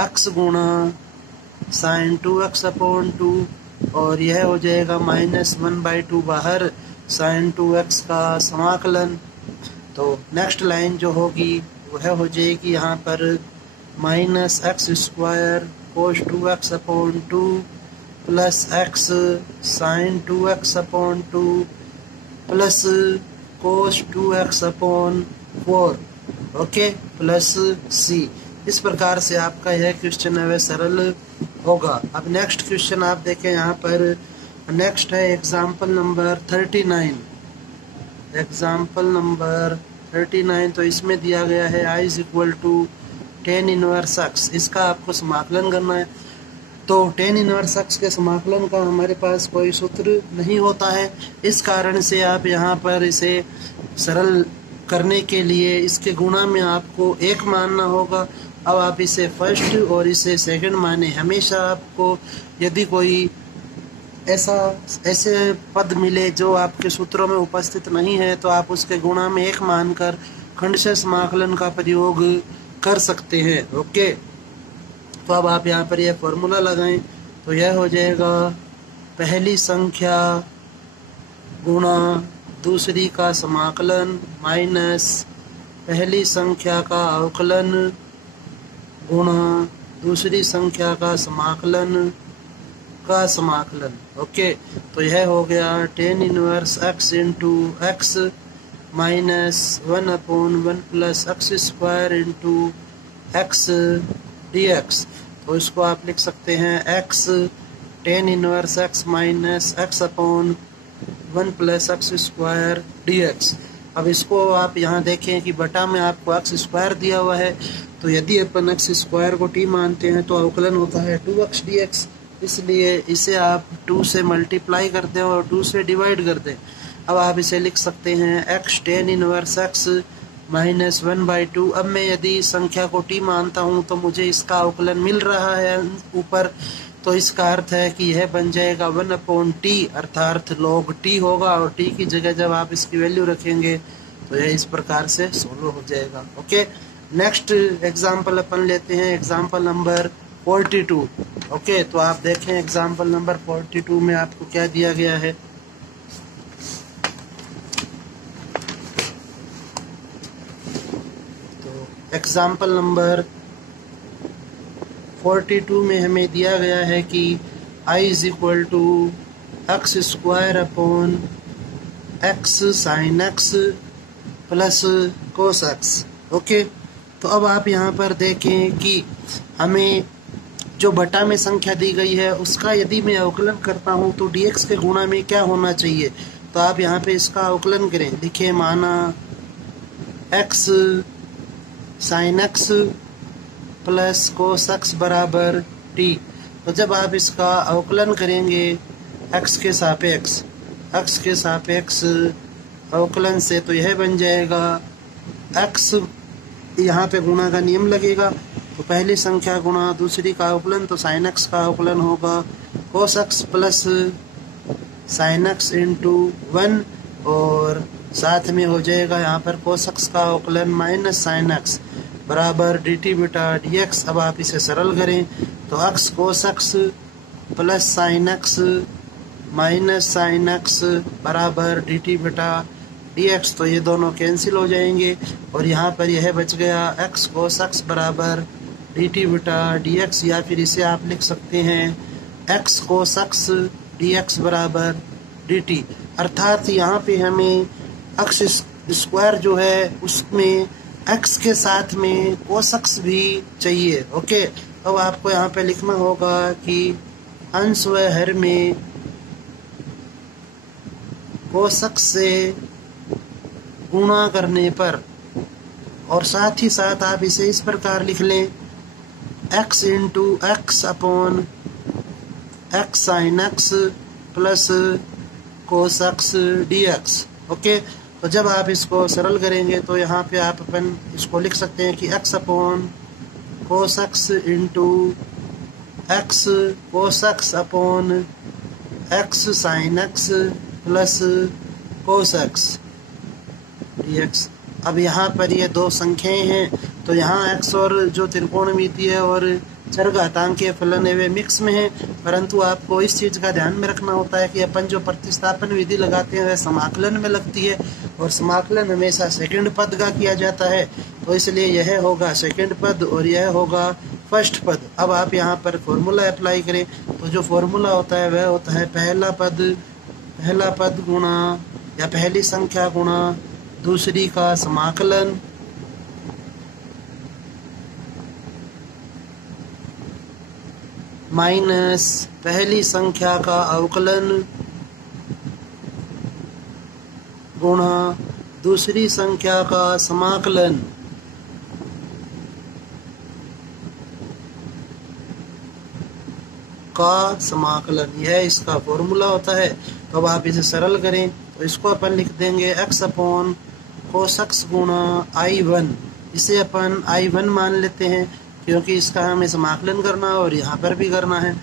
x गुणा साइन 2x अपॉन 2 और यह हो जाएगा माइनस 1/2 बाहर साइन 2x का समाकलन। तो नेक्स्ट लाइन जो होगी वह हो जाएगी यहाँ पर minus x square cos 2x upon 2 plus x sine 2x upon 2 plus cos 2x upon 4, okay plus c। इस प्रकार से आपका यह क्वेश्चन है वह सरल होगा। अब नेक्स्ट क्वेश्चन आप देखें यहाँ पर, नेक्स्ट है एग्जाम्पल नंबर 39। एग्जाम्पल नंबर 39 तो इसमें दिया गया है I is equal to tan inverse x। इसका आपको समाकलन करना है। तो tan इनवर्स x के समाकलन का हमारे पास कोई सूत्र नहीं होता है, इस कारण से आप यहाँ पर इसे सरल करने के लिए इसके गुणा में आपको 1 मानना होगा। अब आप इसे फर्स्ट और इसे सेकंड माने। हमेशा आपको यदि कोई ऐसे पद मिले जो आपके सूत्रों में उपस्थित नहीं है तो आप उसके गुणा में 1 मानकर खंडशः समाकलन का प्रयोग कर सकते हैं, ओके। तो अब आप यहाँ पर यह फॉर्मूला लगाएं तो यह हो जाएगा पहली संख्या गुणा दूसरी का समाकलन माइनस पहली संख्या का अवकलन गुणा दूसरी संख्या का समाकलन ओके। तो यह हो गया tan inverse x into x minus 1/1 plus x square into x dx। तो इसको आप लिख सकते हैं x tan inverse x minus x upon 1 plus x square dx। अब इसको आप यहाँ देखें कि बटा में आपको एक्स स्क्वायर दिया हुआ है, तो यदि अपन एक्स स्क्वायर को t मानते हैं तो अवकलन होता है 2x dx, इसलिए इसे आप 2 से मल्टीप्लाई कर दें और 2 से डिवाइड कर दें। अब आप इसे लिख सकते हैं x tan inverse x minus 1/2। अब मैं यदि संख्या को t मानता हूँ तो मुझे इसका अवकलन मिल रहा है ऊपर, तो इसका अर्थ है कि यह बन जाएगा 1/t अर्थात log t होगा और t की जगह जब आप इसकी वैल्यू रखेंगे तो यह इस प्रकार से सोल्व हो जाएगा, ओके। नेक्स्ट एग्जाम्पल अपन लेते हैं, एग्जाम्पल नंबर 42, ओके। तो आप देखें एग्जाम्पल नंबर 42 में आपको क्या दिया गया है। तो एग्जाम्पल नंबर 42 में हमें दिया गया है कि I is equal to x square upon x sine x plus cos x, okay. तो अब आप यहाँ पर देखें कि हमें जो बटा में संख्या दी गई है उसका यदि मैं अवकलन करता हूँ तो dx के गुणा में क्या होना चाहिए। तो आप यहाँ पे इसका अवकलन करें, लिखे माना x sine x plus cos x बराबर t। तो जब आप इसका अवकलन करेंगे x के सापेक्ष अवकलन से तो यह बन जाएगा x, यहाँ पे गुणा का नियम लगेगा तो पहली संख्या गुणा दूसरी का अवकलन, तो साइन x का अवकलन होगा कोस x plus sine x into 1 और साथ में हो जाएगा यहाँ पर कोस x का अवकलन माइनस साइन x बराबर dt बेटा dx। अब आप इसे सरल करें तो x cos x plus sine x minus sine x बराबर dt बेटा dx। तो ये दोनों कैंसिल हो जाएंगे और यहाँ पर यह बच गया x कोस x बराबर dt बेटा dx, या फिर इसे आप लिख सकते हैं x कोस x dx बराबर dt। अर्थात यहाँ पे हमें x स्क्वायर जो है उसमें x के साथ में कोस x भी चाहिए, ओके। अब आपको यहाँ पे लिखना होगा कि अंश व हर में कोस x से गुणा करने पर और साथ ही साथ आप इसे इस प्रकार लिख लें x into x upon x sine x plus cos x D x. Okay, तो जब आप इसको सरल करेंगे तो यहाँ पे आप अपन इसको लिख सकते हैं कि x upon cos x into x कोस x upon x sine x plus cos x D x. अब यहाँ पर ये दो संख्याएं हैं, तो यहाँ x और जो त्रिकोणमितीय और चरघातांकीय फलन है वे मिक्स में है, परंतु आपको इस चीज़ का ध्यान में रखना होता है कि अपन जो प्रतिस्थापन विधि लगाते हैं वह समाकलन में लगती है, और समाकलन हमेशा सेकंड पद का किया जाता है, तो इसलिए यह होगा सेकंड पद और यह होगा फर्स्ट पद। अब आप यहाँ पर फॉर्मूला अप्लाई करें तो जो फॉर्मूला होता है वह होता है पहला पद गुणा या पहली संख्या गुणा दूसरी का समाकलन माइनस पहली संख्या का अवकलन गुणा दूसरी संख्या का समाकलन। यह इसका फॉर्मूला होता है। तो अब आप इसे सरल करें तो इसको अपन लिख देंगे x अपॉन कोस एक्स गुणा I1। इसे अपन I1 मान लेते हैं क्योंकि इसका हमें समाकलन करना है और यहाँ पर भी करना है,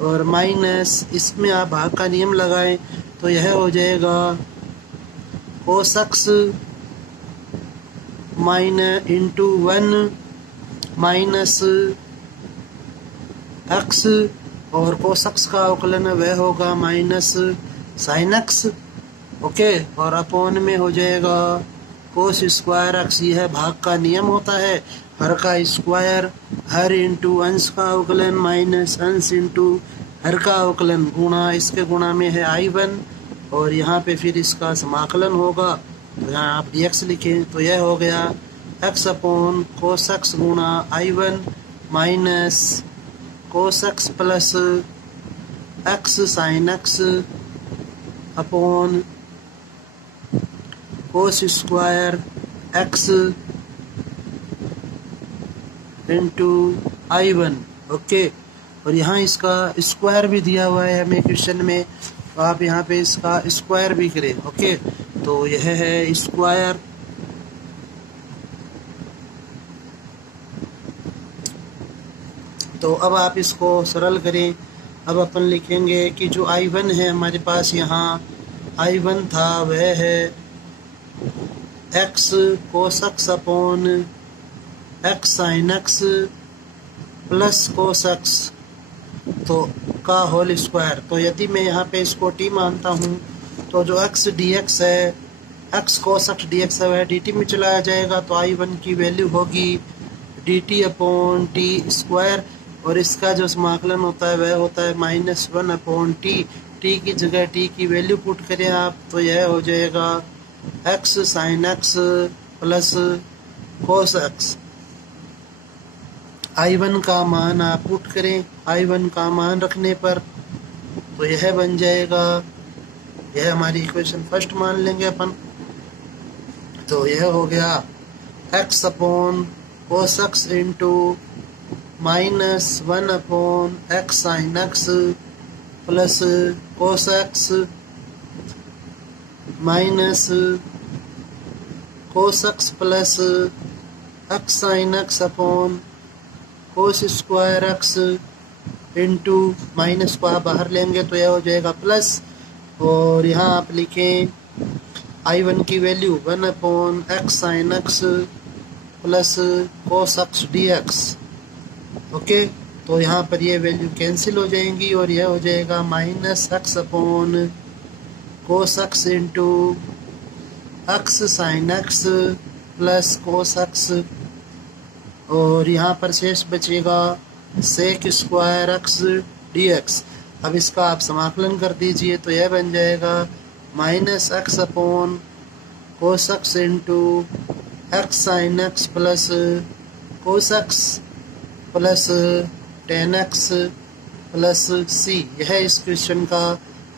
और माइनस इसमें आप भाग का नियम लगाएं तो यह हो जाएगा कोस एक्स इंटू 1 माइनस एक्स, और कोस एक्स का अवकलन वह होगा माइनस साइन एक्स। ओके, और अपॉन में हो जाएगा कोस स्क्वायर एक्स। यह भाग का नियम होता है, हर का स्क्वायर हर इंटू अंश का अवकलन माइनस अंश इंटू हर का अवकलन गुणा इसके गुणा में है I1, और यहाँ पे फिर इसका समाकलन होगा, तो यहाँ आप dx लिखें तो यह हो गया x अपॉन कोस एक्स गुणा I1 minus cos x plus x sine x upon कोस square x into I1। Okay, और यहाँ इसका स्क्वायर भी दिया हुआ है हमें क्वेश्चन में, तो आप यहाँ पे इसका स्क्वायर भी करें। ओके, तो यह है स्क्वायर तो अब आप इसको सरल करें। अब अपन लिखेंगे कि जो I1 है हमारे पास, यहाँ I1 था वह है x कोस x upon x sine x plus cos x तो का होल स्क्वायर। तो यदि मैं यहाँ पे इसको t मानता हूँ तो जो x dx है, x कोस एक्स dx है वह dt में चलाया जाएगा, तो I1 की वैल्यू होगी dt अपॉन टी स्क्वायर, और इसका जो समाकलन होता है वह होता है -1 अपॉन टी। टी की जगह टी की वैल्यू पुट करें आप तो यह हो जाएगा x sign x plus cos x. I1 का मान आप पुट करें, I1 का मान रखने पर तो यह बन जाएगा, यह हमारी इक्वेशन फर्स्ट मान लेंगे अपन, तो यह हो गया x upon cos x into -1 upon x sine x plus cos x minus cos x plus x sine x upon कोस स्क्वायर एक्स इंटू माइनस को आप बाहर लेंगे तो यह हो जाएगा प्लस, और यहाँ आप लिखें I1 की value 1 upon x sine x plus cos x dx। Okay, तो यहाँ पर ये वैल्यू कैंसिल हो जाएंगी और यह हो जाएगा minus x upon cos x into x sine x plus cos x, और यहाँ पर शेष बचेगा सेक स्क्वायर एक्स dx। अब इसका आप समाकलन कर दीजिए तो यह बन जाएगा minus x upon cos x into x sine x plus cos x plus tan x plus C. यह इस क्वेश्चन का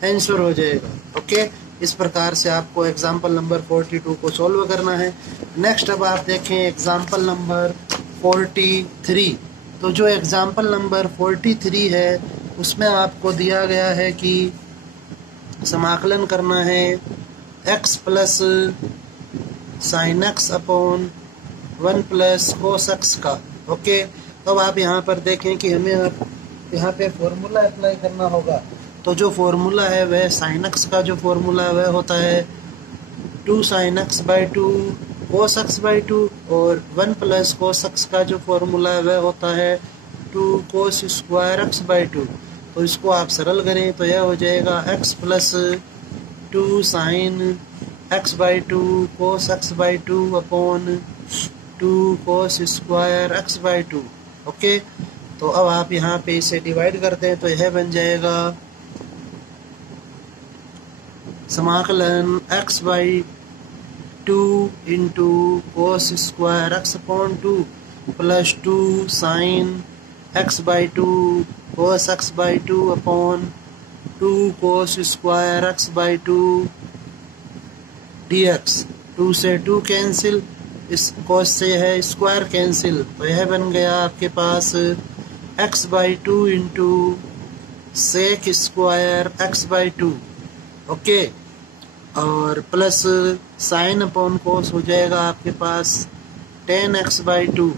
आंसर हो जाएगा। ओके, इस प्रकार से आपको एग्जाम्पल नंबर 42 को सॉल्व करना है। नेक्स्ट अब आप देखें एग्जाम्पल नंबर 43। तो जो एग्जाम्पल नंबर 43 है उसमें आपको दिया गया है कि समाकलन करना है x plus sine x upon 1 plus cos x का। ओके, तो अब आप यहाँ पर देखें कि हमें यहाँ पे फॉर्मूला अप्लाई करना होगा। तो जो फॉर्मूला है वह साइन एक्स का जो फॉर्मूला है वह होता है 2 sine x by 2 cos x by 2, और 1 प्लस कोस एक्स का जो फॉर्मूला है वह होता है 2 कोस स्क्वायर एक्स बाई 2। तो इसको आप सरल करें तो यह हो जाएगा x plus 2 sine x by 2 cos x by 2 upon 2 cos square x by 2। Okay, तो अब आप यहाँ पे इसे डिवाइड कर दें तो यह बन जाएगा समाकलन x by 2 into cos square x upon 2 plus 2 sine x by 2 cos x by 2 upon 2 cos square x by 2 dx। 2 से 2 कैंसिल, इस कोस से है स्क्वायर कैंसिल, तो यह बन गया आपके पास x by 2 into sec square x by 2। Okay, और प्लस साइन अपॉन कोस हो जाएगा आपके पास tan x बाई 2।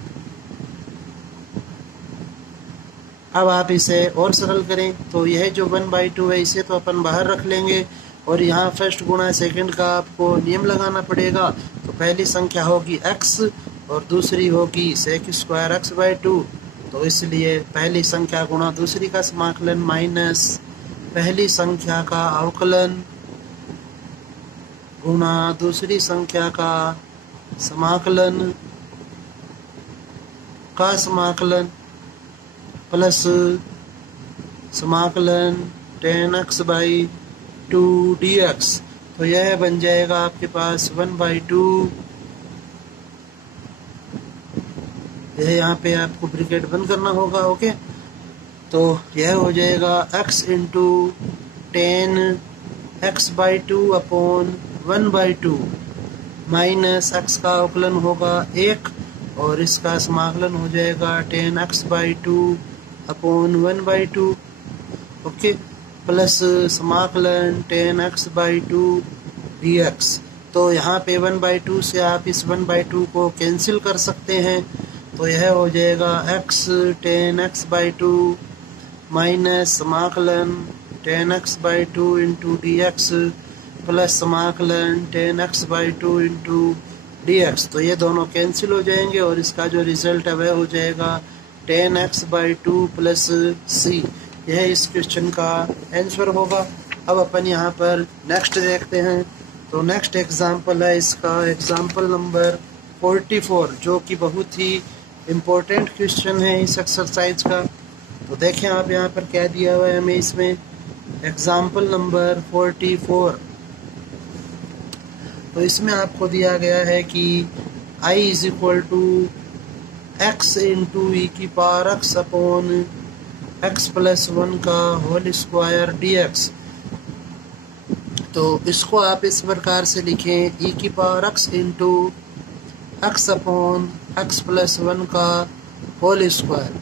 अब आप इसे और सरल करें तो यह जो 1 बाई 2 है इसे तो अपन बाहर रख लेंगे, और यहाँ फर्स्ट गुणा सेकंड का आपको नियम लगाना पड़ेगा। तो पहली संख्या होगी x और दूसरी होगी सेक स्क्वायर एक्स बाई 2। तो इसलिए पहली संख्या गुणा दूसरी का समाकलन माइनस पहली संख्या का अवकलन गुणा दूसरी संख्या का समाकलन प्लस समाकलन tan x बाई 2 dx। तो यह बन जाएगा आपके पास 1 बाई 2, यह यहाँ पे आपको ब्रैकेट बंद करना होगा। ओके, तो यह हो जाएगा x into tan x by 2 upon 1 by 2 minus x का अवकलन होगा 1, और इसका समाकलन हो जाएगा tan x by 2 upon 1 by 2। Okay, plus समाकलन tan x बाई 2 dx। तो यहाँ पे 1 बाई 2 से आप इस 1 बाई 2 को कैंसिल कर सकते हैं, तो यह हो जाएगा x tan x by 2 minus समाकलन tan x by 2 into dx plus समाकलन tan x by 2 into dx। तो ये दोनों कैंसिल हो जाएंगे और इसका जो रिजल्ट है वह हो जाएगा tan x by 2 plus c। यह इस क्वेश्चन का आंसर होगा। अब अपन यहाँ पर नेक्स्ट देखते हैं। तो नेक्स्ट एग्जाम्पल है इसका एग्जाम्पल नंबर 44, जो कि बहुत ही इम्पोर्टेंट क्वेश्चन है इस एक्सरसाइज का। तो देखें आप यहाँ पर क्या दिया हुआ है हमें इसमें एग्जाम्पल नंबर 44। तो इसमें आपको दिया गया है कि i is equal to x into e की power x upon x plus 1 का होल स्क्वायर dx। तो इसको आप इस प्रकार से लिखें e की power x into x upon x plus 1 का होल स्क्वायर।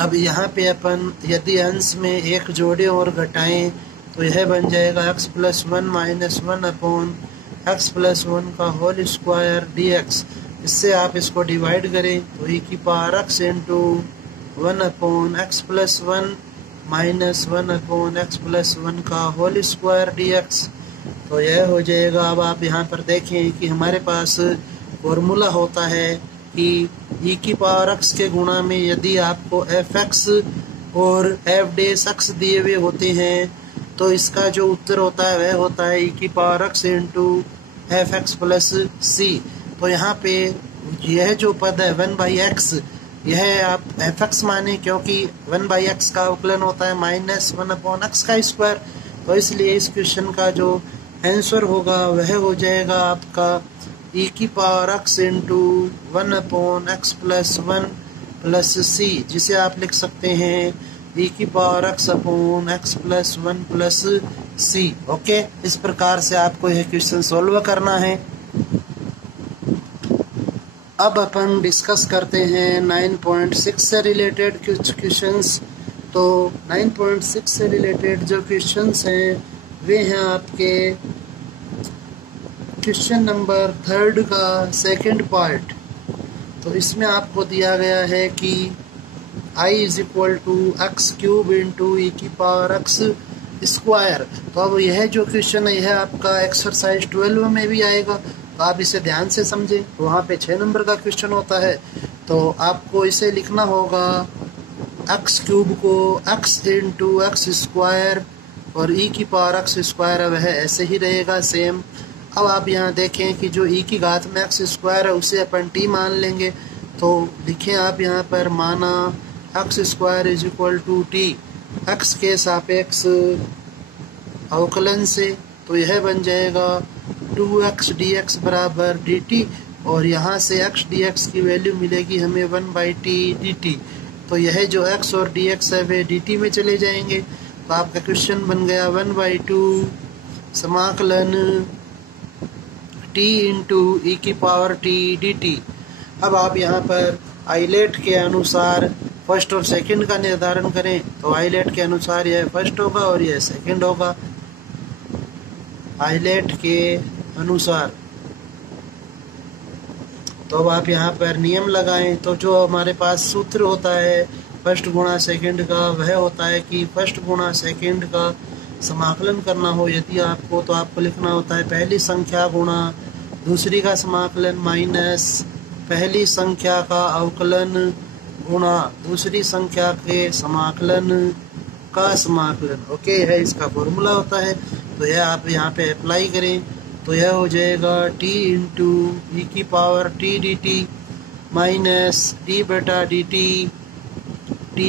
अब यहाँ पे अपन यदि अंश में एक जोड़े और घटाएं तो यह बन जाएगा x plus 1 minus 1 upon x plus 1 का होल स्क्वायर dx। इससे आप इसको डिवाइड करें तो e की power x into 1 upon x plus 1 minus 1 upon x plus 1 का होल स्क्वायर dx। तो यह हो जाएगा। अब आप यहाँ पर देखें कि हमारे पास फॉर्मूला होता है कि e की पावर x के गुणा में यदि आपको fx और f डेश x दिए हुए होते हैं तो इसका जो उत्तर होता है वह होता है e की power x into f x plus C. तो यहाँ पे यह जो पद है 1 बाई एक्स, यह आप एफ एक्स माने क्योंकि 1 बाई एक्स का अवकलन होता है माइनस 1 अपॉन एक्स का स्क्वायर। तो इसलिए इस क्वेश्चन का जो आंसर होगा वह हो जाएगा आपका e की power x into 1 upon x plus 1 plus C, जिसे आप लिख सकते हैं e की power x upon x plus 1 plus C. Okay, इस प्रकार से आपको यह क्वेश्चन सॉल्व करना है। अब अपन डिस्कस करते हैं 9.6 से रिलेटेड कुछ क्वेश्चंस। तो 9.6 से रिलेटेड जो क्वेश्चंस हैं वे हैं आपके क्वेश्चन नंबर 3 का सेकंड पार्ट। तो इसमें आपको दिया गया है कि I is equal to x cube into e की पावर एक्स स्क्वायर। तो अब यह जो क्वेश्चन है यह आपका एक्सरसाइज 12 में भी आएगा, तो आप इसे ध्यान से समझें। तो वहाँ पे 6 नंबर का क्वेश्चन होता है, तो आपको इसे लिखना होगा एक्स क्यूब को एक्स इंटू एक्स स्क्वायर और ई की पावर एक्स स्क्वायर वह ऐसे ही रहेगा सेम। अब आप यहाँ देखें कि जो ई की घात में एक्स स्क्वायर है उसे अपन टी मान लेंगे। तो लिखें आप यहाँ पर माना x square is equal to T x के सापेक्ष अवकलन से, तो यह बन जाएगा 2x dx बराबर dt, और यहाँ से x dx की वैल्यू मिलेगी हमें 1/t dt। तो यह जो x और dx है वे dt में चले जाएंगे। तो आपका क्वेश्चन बन गया 1/2 समाकलन t इंटू ई की पावर t dt। अब आप यहाँ पर आइलेट के अनुसार फर्स्ट और सेकंड का निर्धारण करें। तो आइलेट के अनुसार यह फर्स्ट होगा और यह सेकंड होगा। आइलेट के अनुसार तो अब आप यहाँ पर नियम लगाएं। तो जो हमारे पास सूत्र होता है फर्स्ट गुणा सेकंड का, वह होता है कि फर्स्ट गुणा सेकंड का समाकलन करना हो यदि आपको, तो आपको लिखना होता है पहली संख्या गुणा दूसरी का समाकलन माइनस पहली संख्या का अवकलन गुणा दूसरी संख्या के समाकलन का समाकलन। ओके, यह इसका फॉर्मूला होता है। तो यह आप यहाँ पे अप्लाई करें तो यह हो जाएगा t इंटू ई की power t dt minus d बटा dt t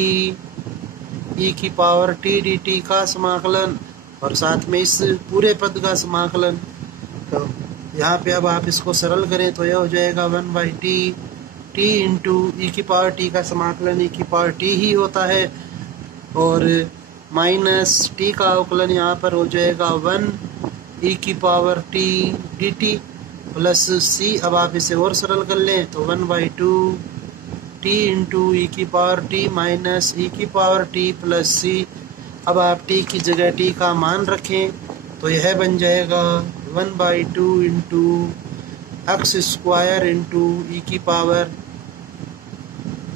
ई की पावर t dt का समाकलन और साथ में इस पूरे पद का समाकलन। तो यहाँ पे अब आप इसको सरल करें तो यह हो जाएगा 1/t t इंटू ई की पावर t का समाकलन ई की पावर t ही होता है, और माइनस t का अवकलन यहाँ पर हो जाएगा 1 ई की power t dt plus c। अब आप इसे और सरल कर लें तो 1/2 t इंटू ई की पावर t माइनस ई की पावर t प्लस c। अब आप t की जगह t का मान रखें तो यह बन जाएगा 1/2 into x square into e की power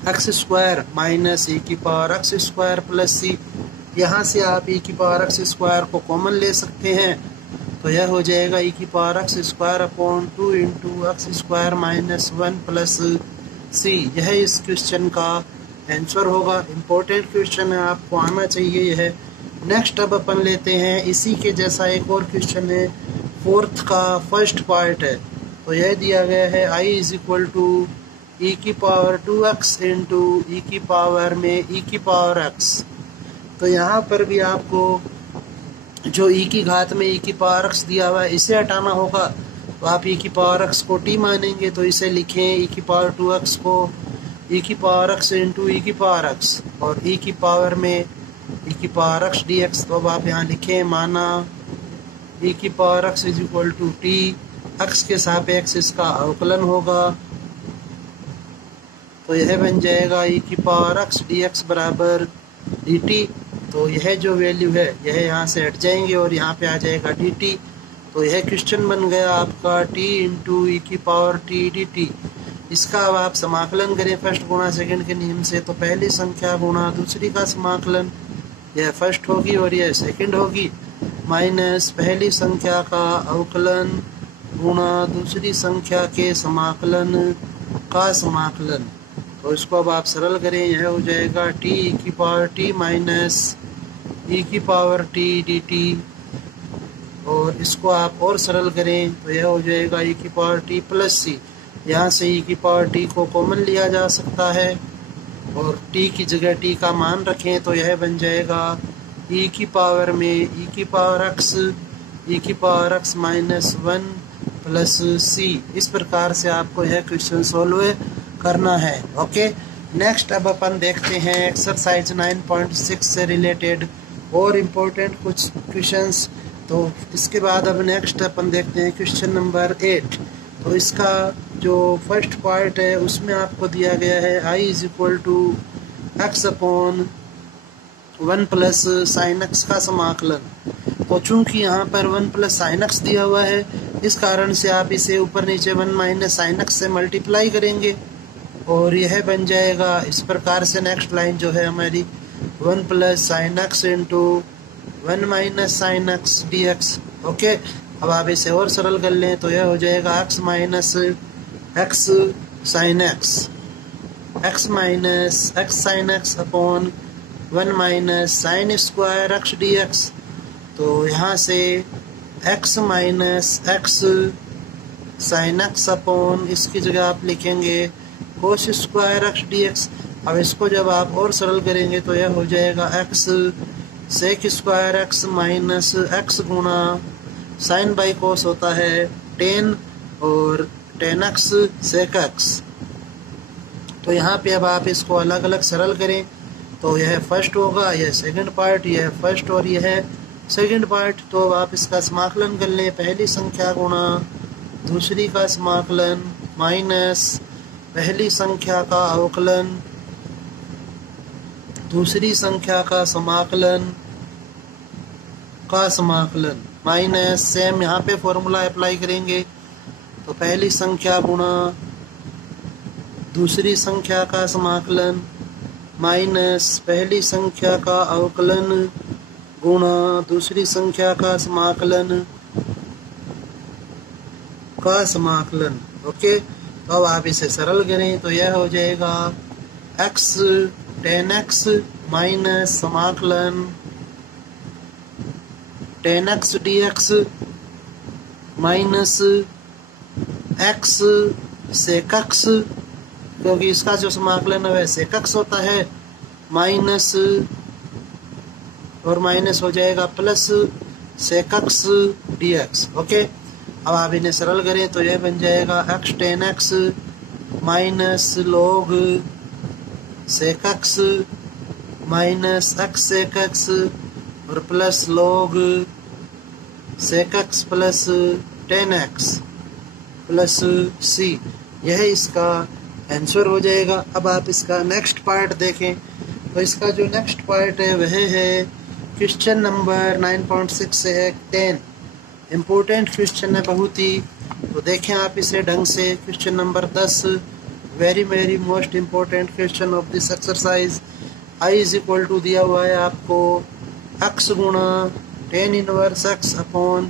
x square minus e की power x square plus C. यहाँ से आप ई की पावर एक्स स्क्वायर को कॉमन ले सकते हैं, तो यह हो जाएगा ई की power x square upon 2 into x square minus 1 plus C. यह इस क्वेश्चन का आंसर होगा। इम्पोर्टेंट क्वेश्चन है, आपको आना चाहिए यह। नेक्स्ट अब अपन लेते हैं इसी के जैसा एक और क्वेश्चन है, फोर्थ का फर्स्ट पार्ट है। तो यह दिया गया है i इज इक्वल टू ई की पावर 2x इंटू ई की पावर में ई की पावर x। तो यहाँ पर भी आपको जो ई की घात में ई की पावर x दिया हुआ है इसे हटाना होगा। तो आप ई की पावर x को t मानेंगे, तो इसे लिखें ई की पावर 2x को ई की पावर x इंटू ई की पावर x और ई की पावर में ई की पावर x dx। तो अब आप यहाँ लिखें माना ई की power x is equal to T, x के सापेक्ष इसका अवकलन होगा। तो यह बन जाएगा ई की पावर x dx बराबर dt। तो यह जो वैल्यू है यह यहाँ से हट जाएंगे और यहाँ पे आ जाएगा dt। तो यह क्वेश्चन बन गया आपका t इंटू ई की पावर t dt। इसका अब आप समाकलन करें फर्स्ट गुणा सेकंड के नियम से, तो पहली संख्या गुणा दूसरी का समाकलन, यह फर्स्ट होगी और यह सेकंड होगी, माइनस पहली संख्या का अवकलन गुणा दूसरी संख्या के समाकलन का समाकलन। तो इसको अब आप सरल करें, यह हो जाएगा t ई की पावर t माइनस ई की पावर t dt, और इसको आप और सरल करें तो यह हो जाएगा ई की पावर t प्लस c। यहाँ से ई की पावर t को कॉमन लिया जा सकता है और t की जगह t का मान रखें तो यह बन जाएगा ई की पावर में ई की power x minus 1 plus c। इस प्रकार से आपको यह क्वेश्चन सोल्व करना है। ओके, नेक्स्ट अब अपन देखते हैं एक्सरसाइज 9.6 से रिलेटेड और इम्पोर्टेंट कुछ क्वेश्चंस। तो इसके बाद अब नेक्स्ट अपन देखते हैं क्वेश्चन नंबर 8। तो इसका जो फर्स्ट पार्ट है उसमें आपको दिया गया है i is equal to x upon 1 plus sine x का समाकलन। तो चूंकि यहाँ पर 1 प्लस साइन एक्स दिया हुआ है, इस कारण से आप इसे ऊपर नीचे 1 माइनस साइन एक्स से मल्टीप्लाई करेंगे और यह बन जाएगा इस प्रकार से। नेक्स्ट लाइन जो है हमारी 1 plus sine x into 1 minus sine x D x. Okay, अब आप इसे और सरल कर लें तो यह हो जाएगा x minus x sine x minus x sine x upon 1 minus sine square x D x. तो यहाँ से x minus x sine x upon इसकी जगह आप लिखेंगे कोस स्क्वायर एक्स डी एक्स। अब इसको जब आप और सरल करेंगे तो यह हो जाएगा x sec square x minus x गुणा साइन बाई कोस होता है टेन और टेन एक्स सेक एक्स। तो यहाँ पे अब आप इसको अलग अलग सरल करें तो यह फर्स्ट होगा, यह सेकंड पार्ट, यह फर्स्ट और यह सेकंड पार्ट। तो अब आप इसका समाकलन कर लें, पहली संख्या गुणा दूसरी का समाकलन माइनस पहली संख्या का अवकलन दूसरी संख्या का समाकलन माइनस सेम यहाँ पे फॉर्मूला अप्लाई करेंगे। तो पहली संख्या गुणा दूसरी संख्या का समाकलन माइनस पहली संख्या का अवकलन गुणा दूसरी संख्या का समाकलन ओके, तो अब आप इसे सरल करें तो यह हो जाएगा x टेन एक्स माइनस समाकलन tan x D x minus x sec x, क्योंकि इसका जो समाकलन है वह सेक एक्स होता है, माइनस और माइनस हो जाएगा plus sec x D x. Okay, अब आप इन्हें सरल करें तो यह बन जाएगा x tan x minus log sec x minus x sec x और plus log sec x plus tan x plus C. यह इसका आंसर हो जाएगा। अब आप इसका नेक्स्ट पार्ट देखें तो इसका जो नेक्स्ट पार्ट है वह है क्वेश्चन नंबर 9.6 से है 10। इम्पोर्टेंट क्वेश्चन है बहुत ही, तो देखें आप इसे ढंग से। Question number 10 very most important question of this exercise. i is equal to दिया हुआ है आपको x गुणा tan inverse x upon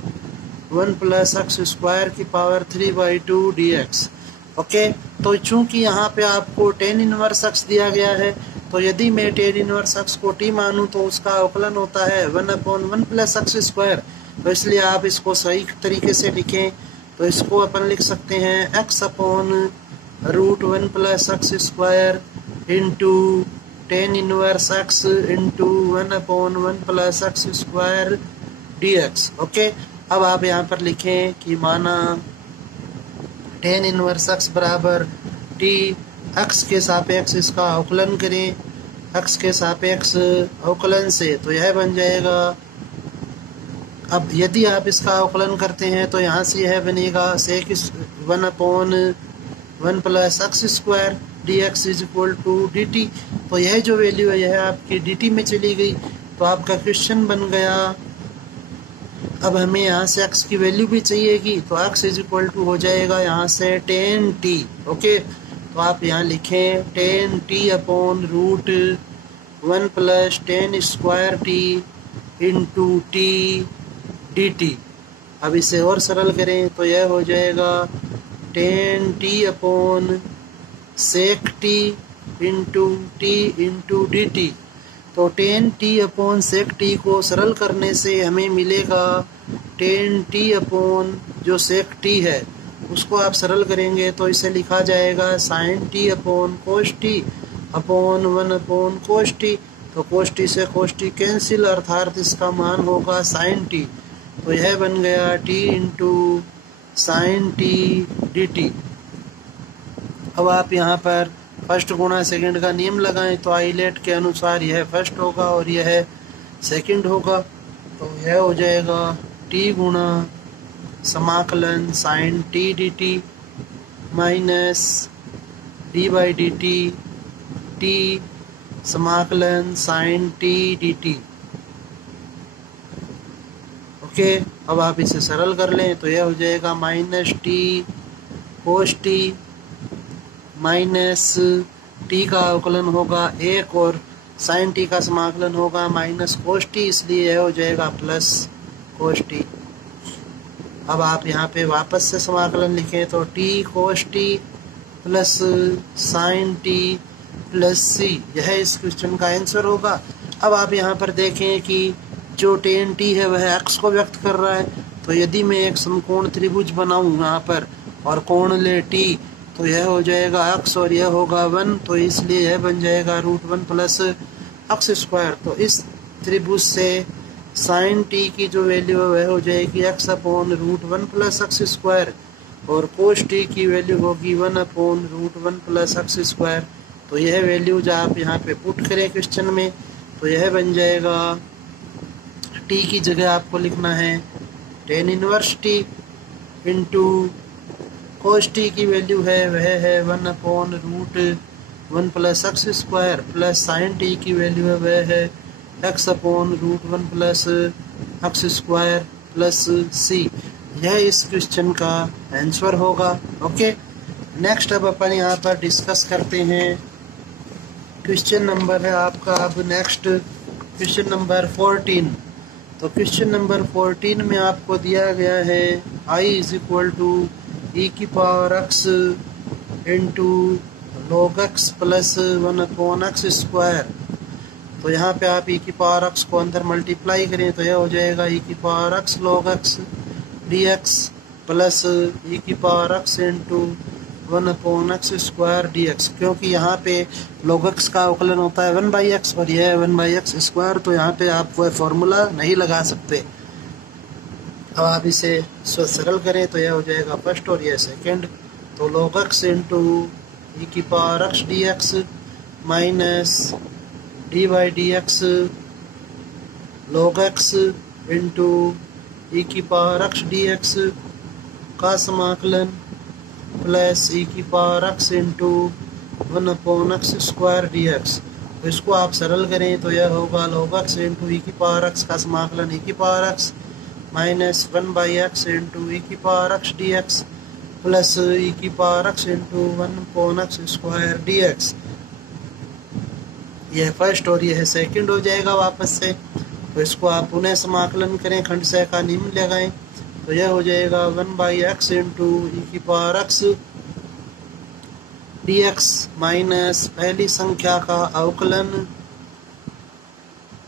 1 plus x square की पावर 3/2 dx। ओके, तो चूंकि यहाँ पे आपको टेन इनवर्स x दिया गया है, तो यदि मैं टेन इनवर्स x को t मानूं तो उसका अवकलन होता है 1/1 प्लस एक्स स्क्वायर। तो इसलिए आप इसको सही तरीके से लिखें तो इसको अपन लिख सकते हैं x upon root 1 plus x square into tan inverse x into 1/1 plus x square dx। Okay, अब आप यहाँ पर लिखें कि माना टेन इनवर्स x बराबर t, x के सापेक्ष इसका अवकलन करें, x के सापेक्ष अवकलन से तो यह बन जाएगा। अब यदि आप इसका अवकलन करते हैं तो यहाँ से यह बनेगा sec 1/1 plus x square D x is equal to D T. तो यह जो वैल्यू है यह आपकी डी टी में चली गई, तो आपका क्वेश्चन बन गया। अब हमें यहाँ से x की वैल्यू भी चाहिएगी, तो x इज इक्वल टू हो जाएगा यहाँ से 10t। ओके, तो आप यहाँ लिखें 10t upon root 1 plus 10 square t into t d t. अब इसे और सरल करें तो यह हो जाएगा 10t upon sec t into t into d T. तो 10t अपॉन सेक टी को सरल करने से हमें मिलेगा 10t अपॉन जो सेक टी है उसको आप सरल करेंगे तो इसे लिखा जाएगा sine t upon cos t upon 1 upon cos t. तो कोस टी से कोस टी कैंसिल, अर्थात इसका मान होगा साइन टी। तो यह बन गया t into sine t d t. अब आप यहाँ पर फर्स्ट गुणा सेकंड का नियम लगाएं तो आइलेट के अनुसार यह फर्स्ट होगा और यह सेकंड होगा। तो यह हो जाएगा टी गुणा समाकलन sine t d t minus d by d t t समाकलन sine t d t. Okay, अब आप इसे सरल कर लें तो यह हो जाएगा minus T cos T minus T का अवकलन होगा एक और साइन टी का समाकलन होगा माइनस कोस टी, इसलिए यह हो जाएगा प्लस कोस टी। अब आप यहाँ पे वापस से समाकलन लिखें तो t cos t plus sine t plus C, यह इस क्वेश्चन का आंसर होगा। अब आप यहाँ पर देखें कि जो टेन टी है वह एक्स को व्यक्त कर रहा है, तो यदि मैं एक समकोण त्रिभुज बनाऊँ यहाँ पर और कोण ले टी, तो यह हो जाएगा एक्स और यह होगा 1, तो इसलिए यह बन जाएगा √1 प्लस एक्स स्क्वायर। तो इस त्रिभुज से साइन टी की जो वैल्यू है वह हो जाएगी x/√1 प्लस एक्स स्क्वायर और कोस टी की वैल्यू होगी 1/√1 प्लस एक्स स्क्वायर। तो यह वैल्यूज आप यहाँ पे पुट करें क्वेश्चन में, तो यह बन जाएगा टी की जगह आपको लिखना है tan inverse t into cos t की वैल्यू है वह है 1/√1 plus x square plus sine t की वैल्यू है वह है x/√1 plus x square plus C. यह इस क्वेश्चन का आंसर होगा। ओके, नेक्स्ट अब अपन यहाँ पर डिस्कस करते हैं क्वेश्चन नंबर है आपका अब नेक्स्ट क्वेश्चन नंबर 14। तो क्वेश्चन नंबर 14 में आपको दिया गया है I = e⁻x into log x plus 1/x square. तो यहाँ पे आप e⁻x को अंदर मल्टीप्लाई करें तो यह हो जाएगा e⁻x log x dx plus e⁻x into 1/x square dx, क्योंकि यहाँ पे log x का अवकलन होता है 1/x और यह है 1/x स्क्वायर, तो यहाँ पे आप वह फॉर्मूला नहीं लगा सकते। अब आप इसे सरल करें तो यह हो जाएगा फर्स्ट और यह सेकंड। तो log x into e⁻x dx minus d/dx log x into e⁻x dx का समाकलन plus e⁻x into 1/x square dx। तो इसको आप सरल करें तो यह होगा log x इंटू e⁻x का समाकलन e⁻x minus 1/x into e⁻x dx plus e⁻x into 1/x square dx। यह फर्स्ट और यह सेकंड हो जाएगा वापस से। तो इसको आप पुनः समाकलन करें, खंड सह का निम्न लगाएं तो यह हो जाएगा 1/x into e⁻x dx minus पहली संख्या का अवकलन,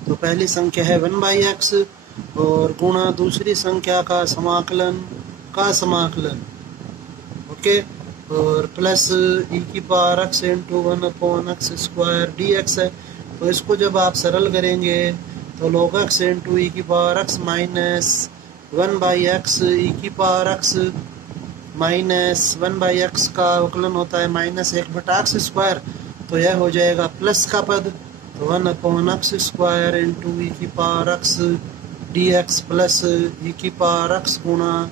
तो पहली संख्या है 1/x और गुणा दूसरी संख्या का समाकलन का समाकलन। ओके, और plus e⁻x into 1/x square dx है। तो इसको जब आप सरल करेंगे तो log x into e⁻x minus 1/x e⁻x minus 1/x का अवकलन होता है माइनस 1/x स्क्वायर, तो यह हो जाएगा प्लस का पद, तो 1/x square into e⁻x dx plus e⁻x गुणा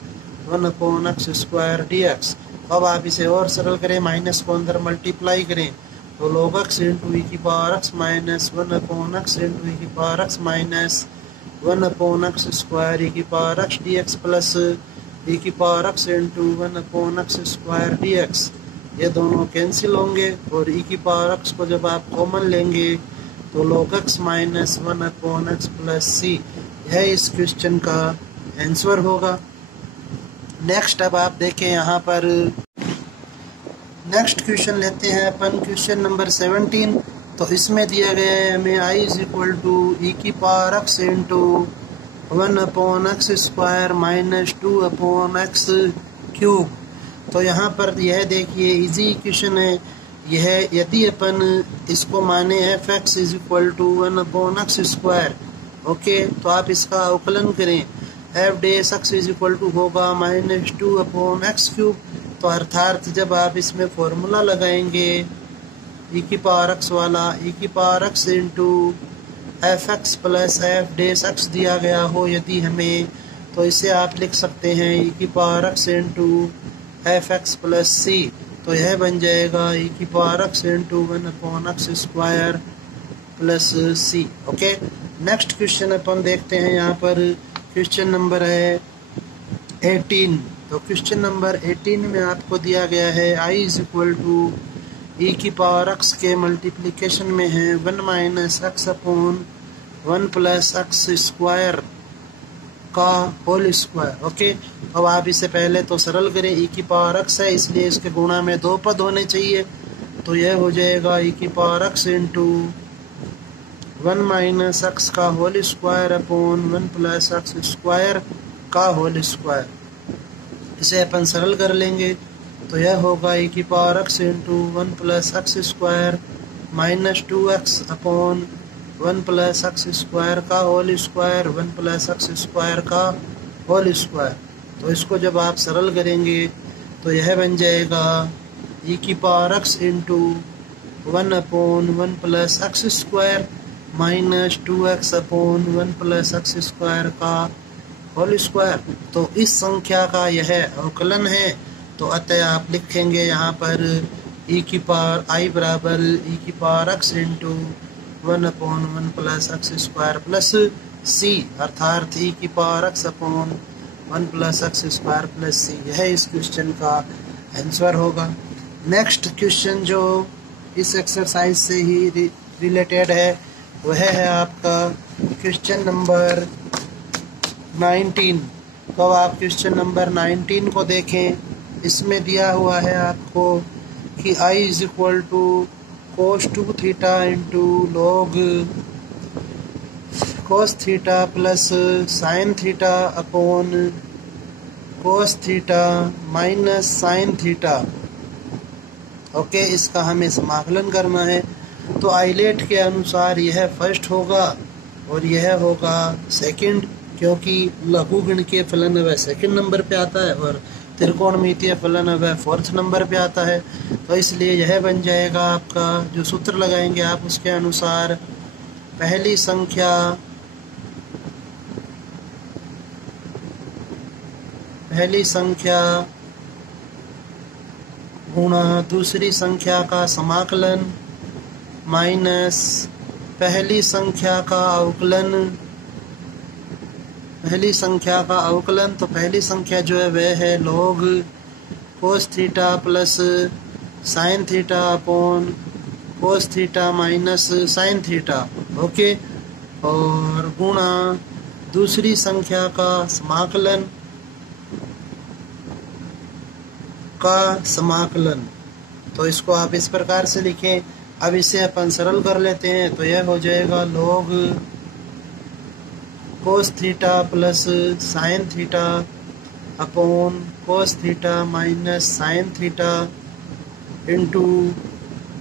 1/x स्क्वायर dx। अब आप इसे और सरल करें, माइनस को अंदर मल्टीप्लाई करें तो log x into e⁻x minus 1/x into e⁻x minus 1/x square e⁻x dx plus e⁻x into 1/x square dx। ये दोनों कैंसिल होंगे और e⁻x को जब आप कॉमन लेंगे तो log x minus 1/x plus c, यह इस क्वेश्चन का आंसर होगा। नेक्स्ट अब आप देखें यहाँ पर नेक्स्ट क्वेश्चन लेते हैं अपन क्वेश्चन नंबर 17। तो इसमें दिया गया है हमें I = e⁻x into 1/x square minus 2/x cube. तो यहाँ पर यह देखिए इजी क्वेश्चन है यह, यदि अपन इसको माने f(x) = 1/x स्क्वायर, ओके, तो आप इसका अवकलन करें f(x) होगा माइनस 2/x क्यूब। तो अर्थात जब आप इसमें फॉर्मूला लगाएंगे e⁻x वाला, e⁻x into fx plus f(x) दिया गया हो, यदि हमें तो इसे आप लिख सकते हैं ई की power x into f x plus C. तो यह बन जाएगा ई की power x into 1/x square plus C. Okay, next question अपन देखते हैं। यहाँ पर क्वेश्चन नंबर है 18। तो क्वेश्चन नंबर 18 में आपको दिया गया है आई इज इक्वल टू ई की पावर एक्स के मल्टीप्लिकेशन में है 1 minus x upon 1 plus x square का होल स्क्वायर। ओके, अब आप इसे पहले तो सरल करें। ई की पावर एक्स है इसलिए इसके गुणा में 2 पद होने चाहिए। तो यह हो जाएगा ई की power x into 1 minus x का whole square upon 1 plus x square का होल स्क्वायर। इसे अपन सरल कर लेंगे तो यह होगा ई की power x into 1 plus x square minus 2x upon 1 plus x square का whole square 1 plus x square का होल स्क्वायर। तो इसको जब आप सरल करेंगे तो यह बन जाएगा ई की power x into 1 upon 1 plus x square minus 2x upon 1 plus x square का होल स्क्वायर। तो इस संख्या का यह अवकलन है। तो अतः आप लिखेंगे यहाँ पर ई की पावर आई बराबर ई की power x into 1 upon 1 plus x square plus C, अर्थात ई की power x upon 1 plus x square plus C. यह इस क्वेश्चन का आंसर होगा। नेक्स्ट क्वेश्चन जो इस एक्सरसाइज से ही रिलेटेड है वह है आपका क्वेश्चन नंबर 19। तो आप क्वेश्चन नंबर 19 को देखें। इसमें दिया हुआ है आपको कि I is equal to cos 2 theta into log cos theta plus sine theta upon cos theta minus sine theta. Okay, इसका हमें समाकलन करना है। तो आइलेट के अनुसार यह फर्स्ट होगा और यह होगा सेकंड, क्योंकि लघुगण के फलन वह सेकंड नंबर पे आता है और त्रिकोणमितीय फलन वह फोर्थ नंबर पे आता है। तो इसलिए यह बन जाएगा आपका, जो सूत्र लगाएंगे आप उसके अनुसार, पहली संख्या गुणा दूसरी संख्या का समाकलन माइनस पहली संख्या का अवकलन। तो पहली संख्या जो है वह है log cos theta plus sine theta upon cos theta minus sine theta. Okay, और गुणा दूसरी संख्या का समाकलन। तो इसको आप इस प्रकार से लिखें। अब इसे अपन सरल कर लेते हैं तो यह हो जाएगा log cos theta plus sine theta upon cos theta minus sine theta into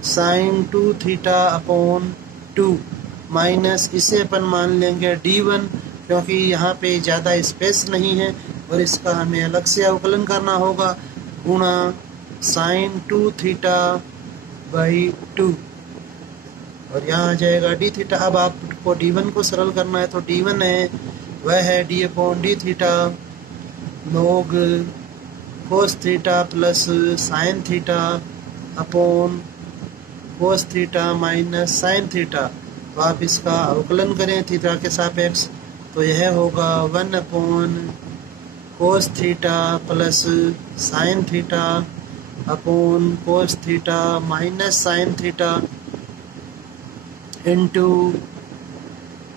sine 2 theta upon 2 minus, इसे अपन मान लेंगे d1 क्योंकि यहाँ पे ज़्यादा स्पेस नहीं है और इसका हमें अलग से अवकलन करना होगा, गुणा साइन 2 थीटा बाई 2 और यहाँ आ जाएगा डी थीटा। अब आपको d1 को सरल करना है तो d1 है वह है d upon D theta log cos theta plus sine theta upon cos theta minus sine theta. तो आप इसका अवकलन करें थीटा के सापेक्ष तो यह होगा 1 upon cos theta plus sine theta upon cos theta minus sine theta into,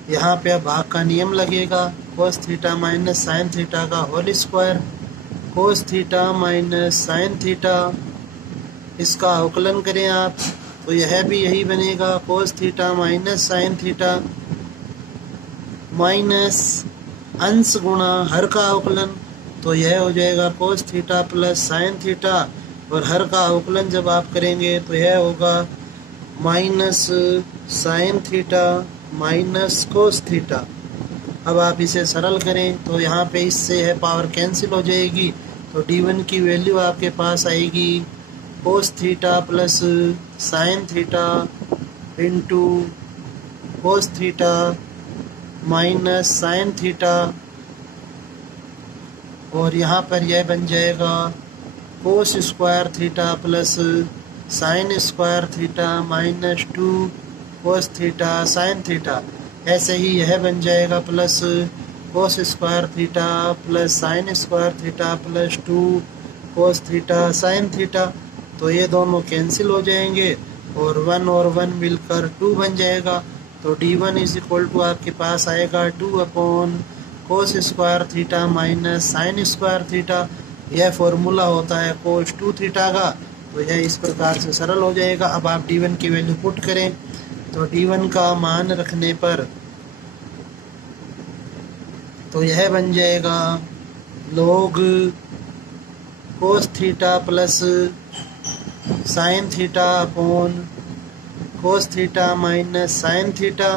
यहाँ पे भाग का नियम लगेगा, cos theta minus sine theta का whole square, cos theta minus sine theta, इसका अवकलन करें आप तो यह भी यही बनेगा, cos theta minus sine theta minus अंश गुणा हर का अवकलन। तो यह हो जाएगा cos theta plus sine theta और हर का अवकलन जब आप करेंगे तो यह होगा minus sine theta minus cos theta. अब आप इसे सरल करें तो यहाँ पे इससे यह पावर कैंसिल हो जाएगी तो d1 की वैल्यू आपके पास आएगी कोस theta plus sine theta into cos theta minus sine theta और यहाँ पर यह बन जाएगा cos square theta plus sine square theta minus 2 cos theta sine theta. ऐसे ही यह बन जाएगा plus cos square theta plus sine square theta plus 2 cos theta sine theta. तो ये दोनों कैंसिल हो जाएंगे और 1 मिलकर 2 बन जाएगा। तो d1 इज इक्वल टू आपके पास आएगा 2 upon cos square theta minus sine square theta. यह फॉर्मूला होता है कोस 2 थीटा का। तो यह इस प्रकार से सरल हो जाएगा। अब आप d1 की वैल्यू पुट करें तो d1 का मान रखने पर तो यह बन जाएगा log कोस theta plus sine theta upon cos theta minus sine theta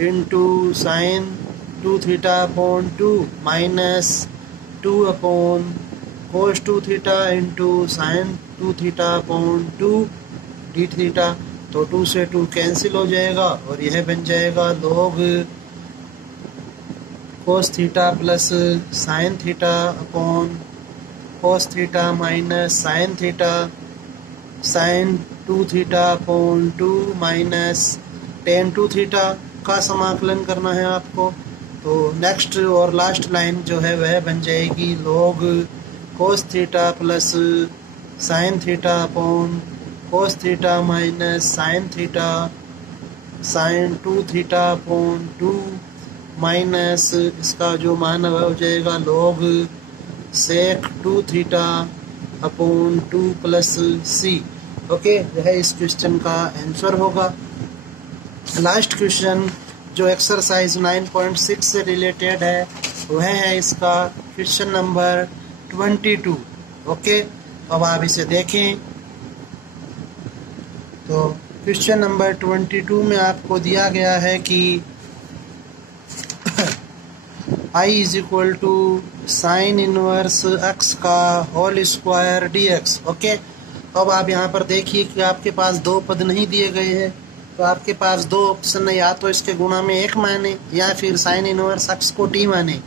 into sine 2 theta upon 2 minus 2 upon कोस 2 theta into sine 2 theta upon 2 D theta. तो 2 से 2 कैंसिल हो जाएगा और यह बन जाएगा log कोस theta plus sine theta upon cos theta minus sine theta sine 2 theta upon 2 minus ten 2 theta का समाकलन करना है आपको। तो नेक्स्ट और लास्ट लाइन जो है वह बन जाएगी log कोस theta plus sine theta upon cos theta minus sine theta sine 2 theta upon 2 minus इसका जो मान है वह हो जाएगा log सेक 2 theta upon 2 plus C. Okay, यह इस क्वेश्चन का आंसर होगा। लास्ट क्वेश्चन जो एक्सरसाइज 9.6 से रिलेटेड है वह है इसका क्वेश्चन नंबर 22। ओके, अब आप इसे देखें तो क्वेश्चन नंबर 22 में आपको दिया गया है कि I is equal to sine inverse x का होल स्क्वायर dx। ओके, अब आप यहाँ पर देखिए कि आपके पास दो पद नहीं दिए गए हैं। तो आपके पास दो ऑप्शन है, या तो इसके गुणा में 1 माने या फिर साइन इनवर्स x को t माने।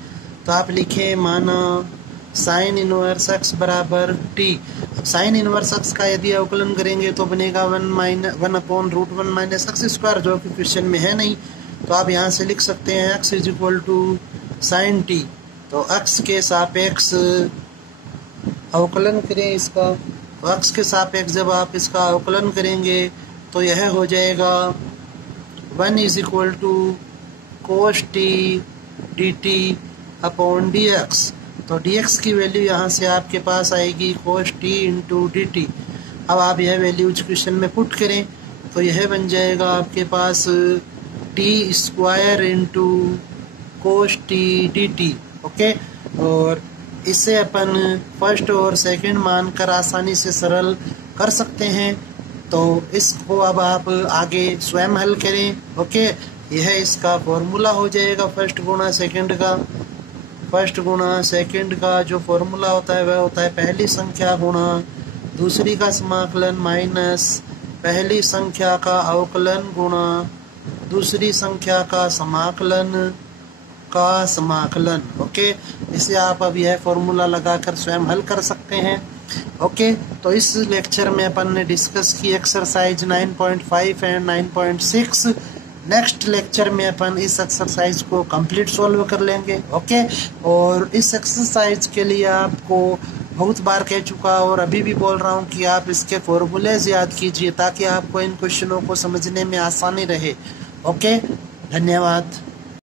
तो आप लिखें माना साइन इनवर्स x बराबर t। साइन इनवर्स x का यदि अवकलन करेंगे तो बनेगा 1/√1 माइनस x स्क्वायर, जो कि क्वेश्चन में है नहीं। तो आप यहाँ से लिख सकते हैं x is equal to sine t। तो x के सापेक्ष अवकलन करें इसका। तो x के सापेक्ष जब आप इसका अवकलन करेंगे तो यह हो जाएगा 1 is equal to cos t dt upon dx। तो dx की वैल्यू यहाँ से आपके पास आएगी कोस t इंटू dt। अब आप यह वैल्यू इस क्वेश्चन में पुट करें तो यह बन जाएगा आपके पास t square into cos t dt। Okay, और इसे अपन फर्स्ट और सेकंड मानकर आसानी से सरल कर सकते हैं। तो इसको अब आप आगे स्वयं हल करें। ओके, यह इसका फॉर्मूला हो जाएगा फर्स्ट गुणा सेकंड का। फर्स्ट गुणा सेकंड का जो फॉर्मूला होता है वह होता है पहली संख्या गुणा दूसरी का समाकलन माइनस पहली संख्या का अवकलन गुणा दूसरी संख्या का समाकलन का समाकलन। ओके, इसे आप अब यह फॉर्मूला लगाकर स्वयं हल कर सकते हैं। ओके, तो इस लेक्चर में अपन ने डिस्कस की एक्सरसाइज 9.5 एंड 9.6। नेक्स्ट लेक्चर में अपन इस एक्सरसाइज को कंप्लीट सॉल्व कर लेंगे। ओके, और इस एक्सरसाइज के लिए आपको बहुत बार कह चुका और अभी भी बोल रहा हूँ कि आप इसके फॉर्मूलेज याद कीजिए ताकि आपको इन क्वेश्चनों को समझने में आसानी रहे। ओके, धन्यवाद।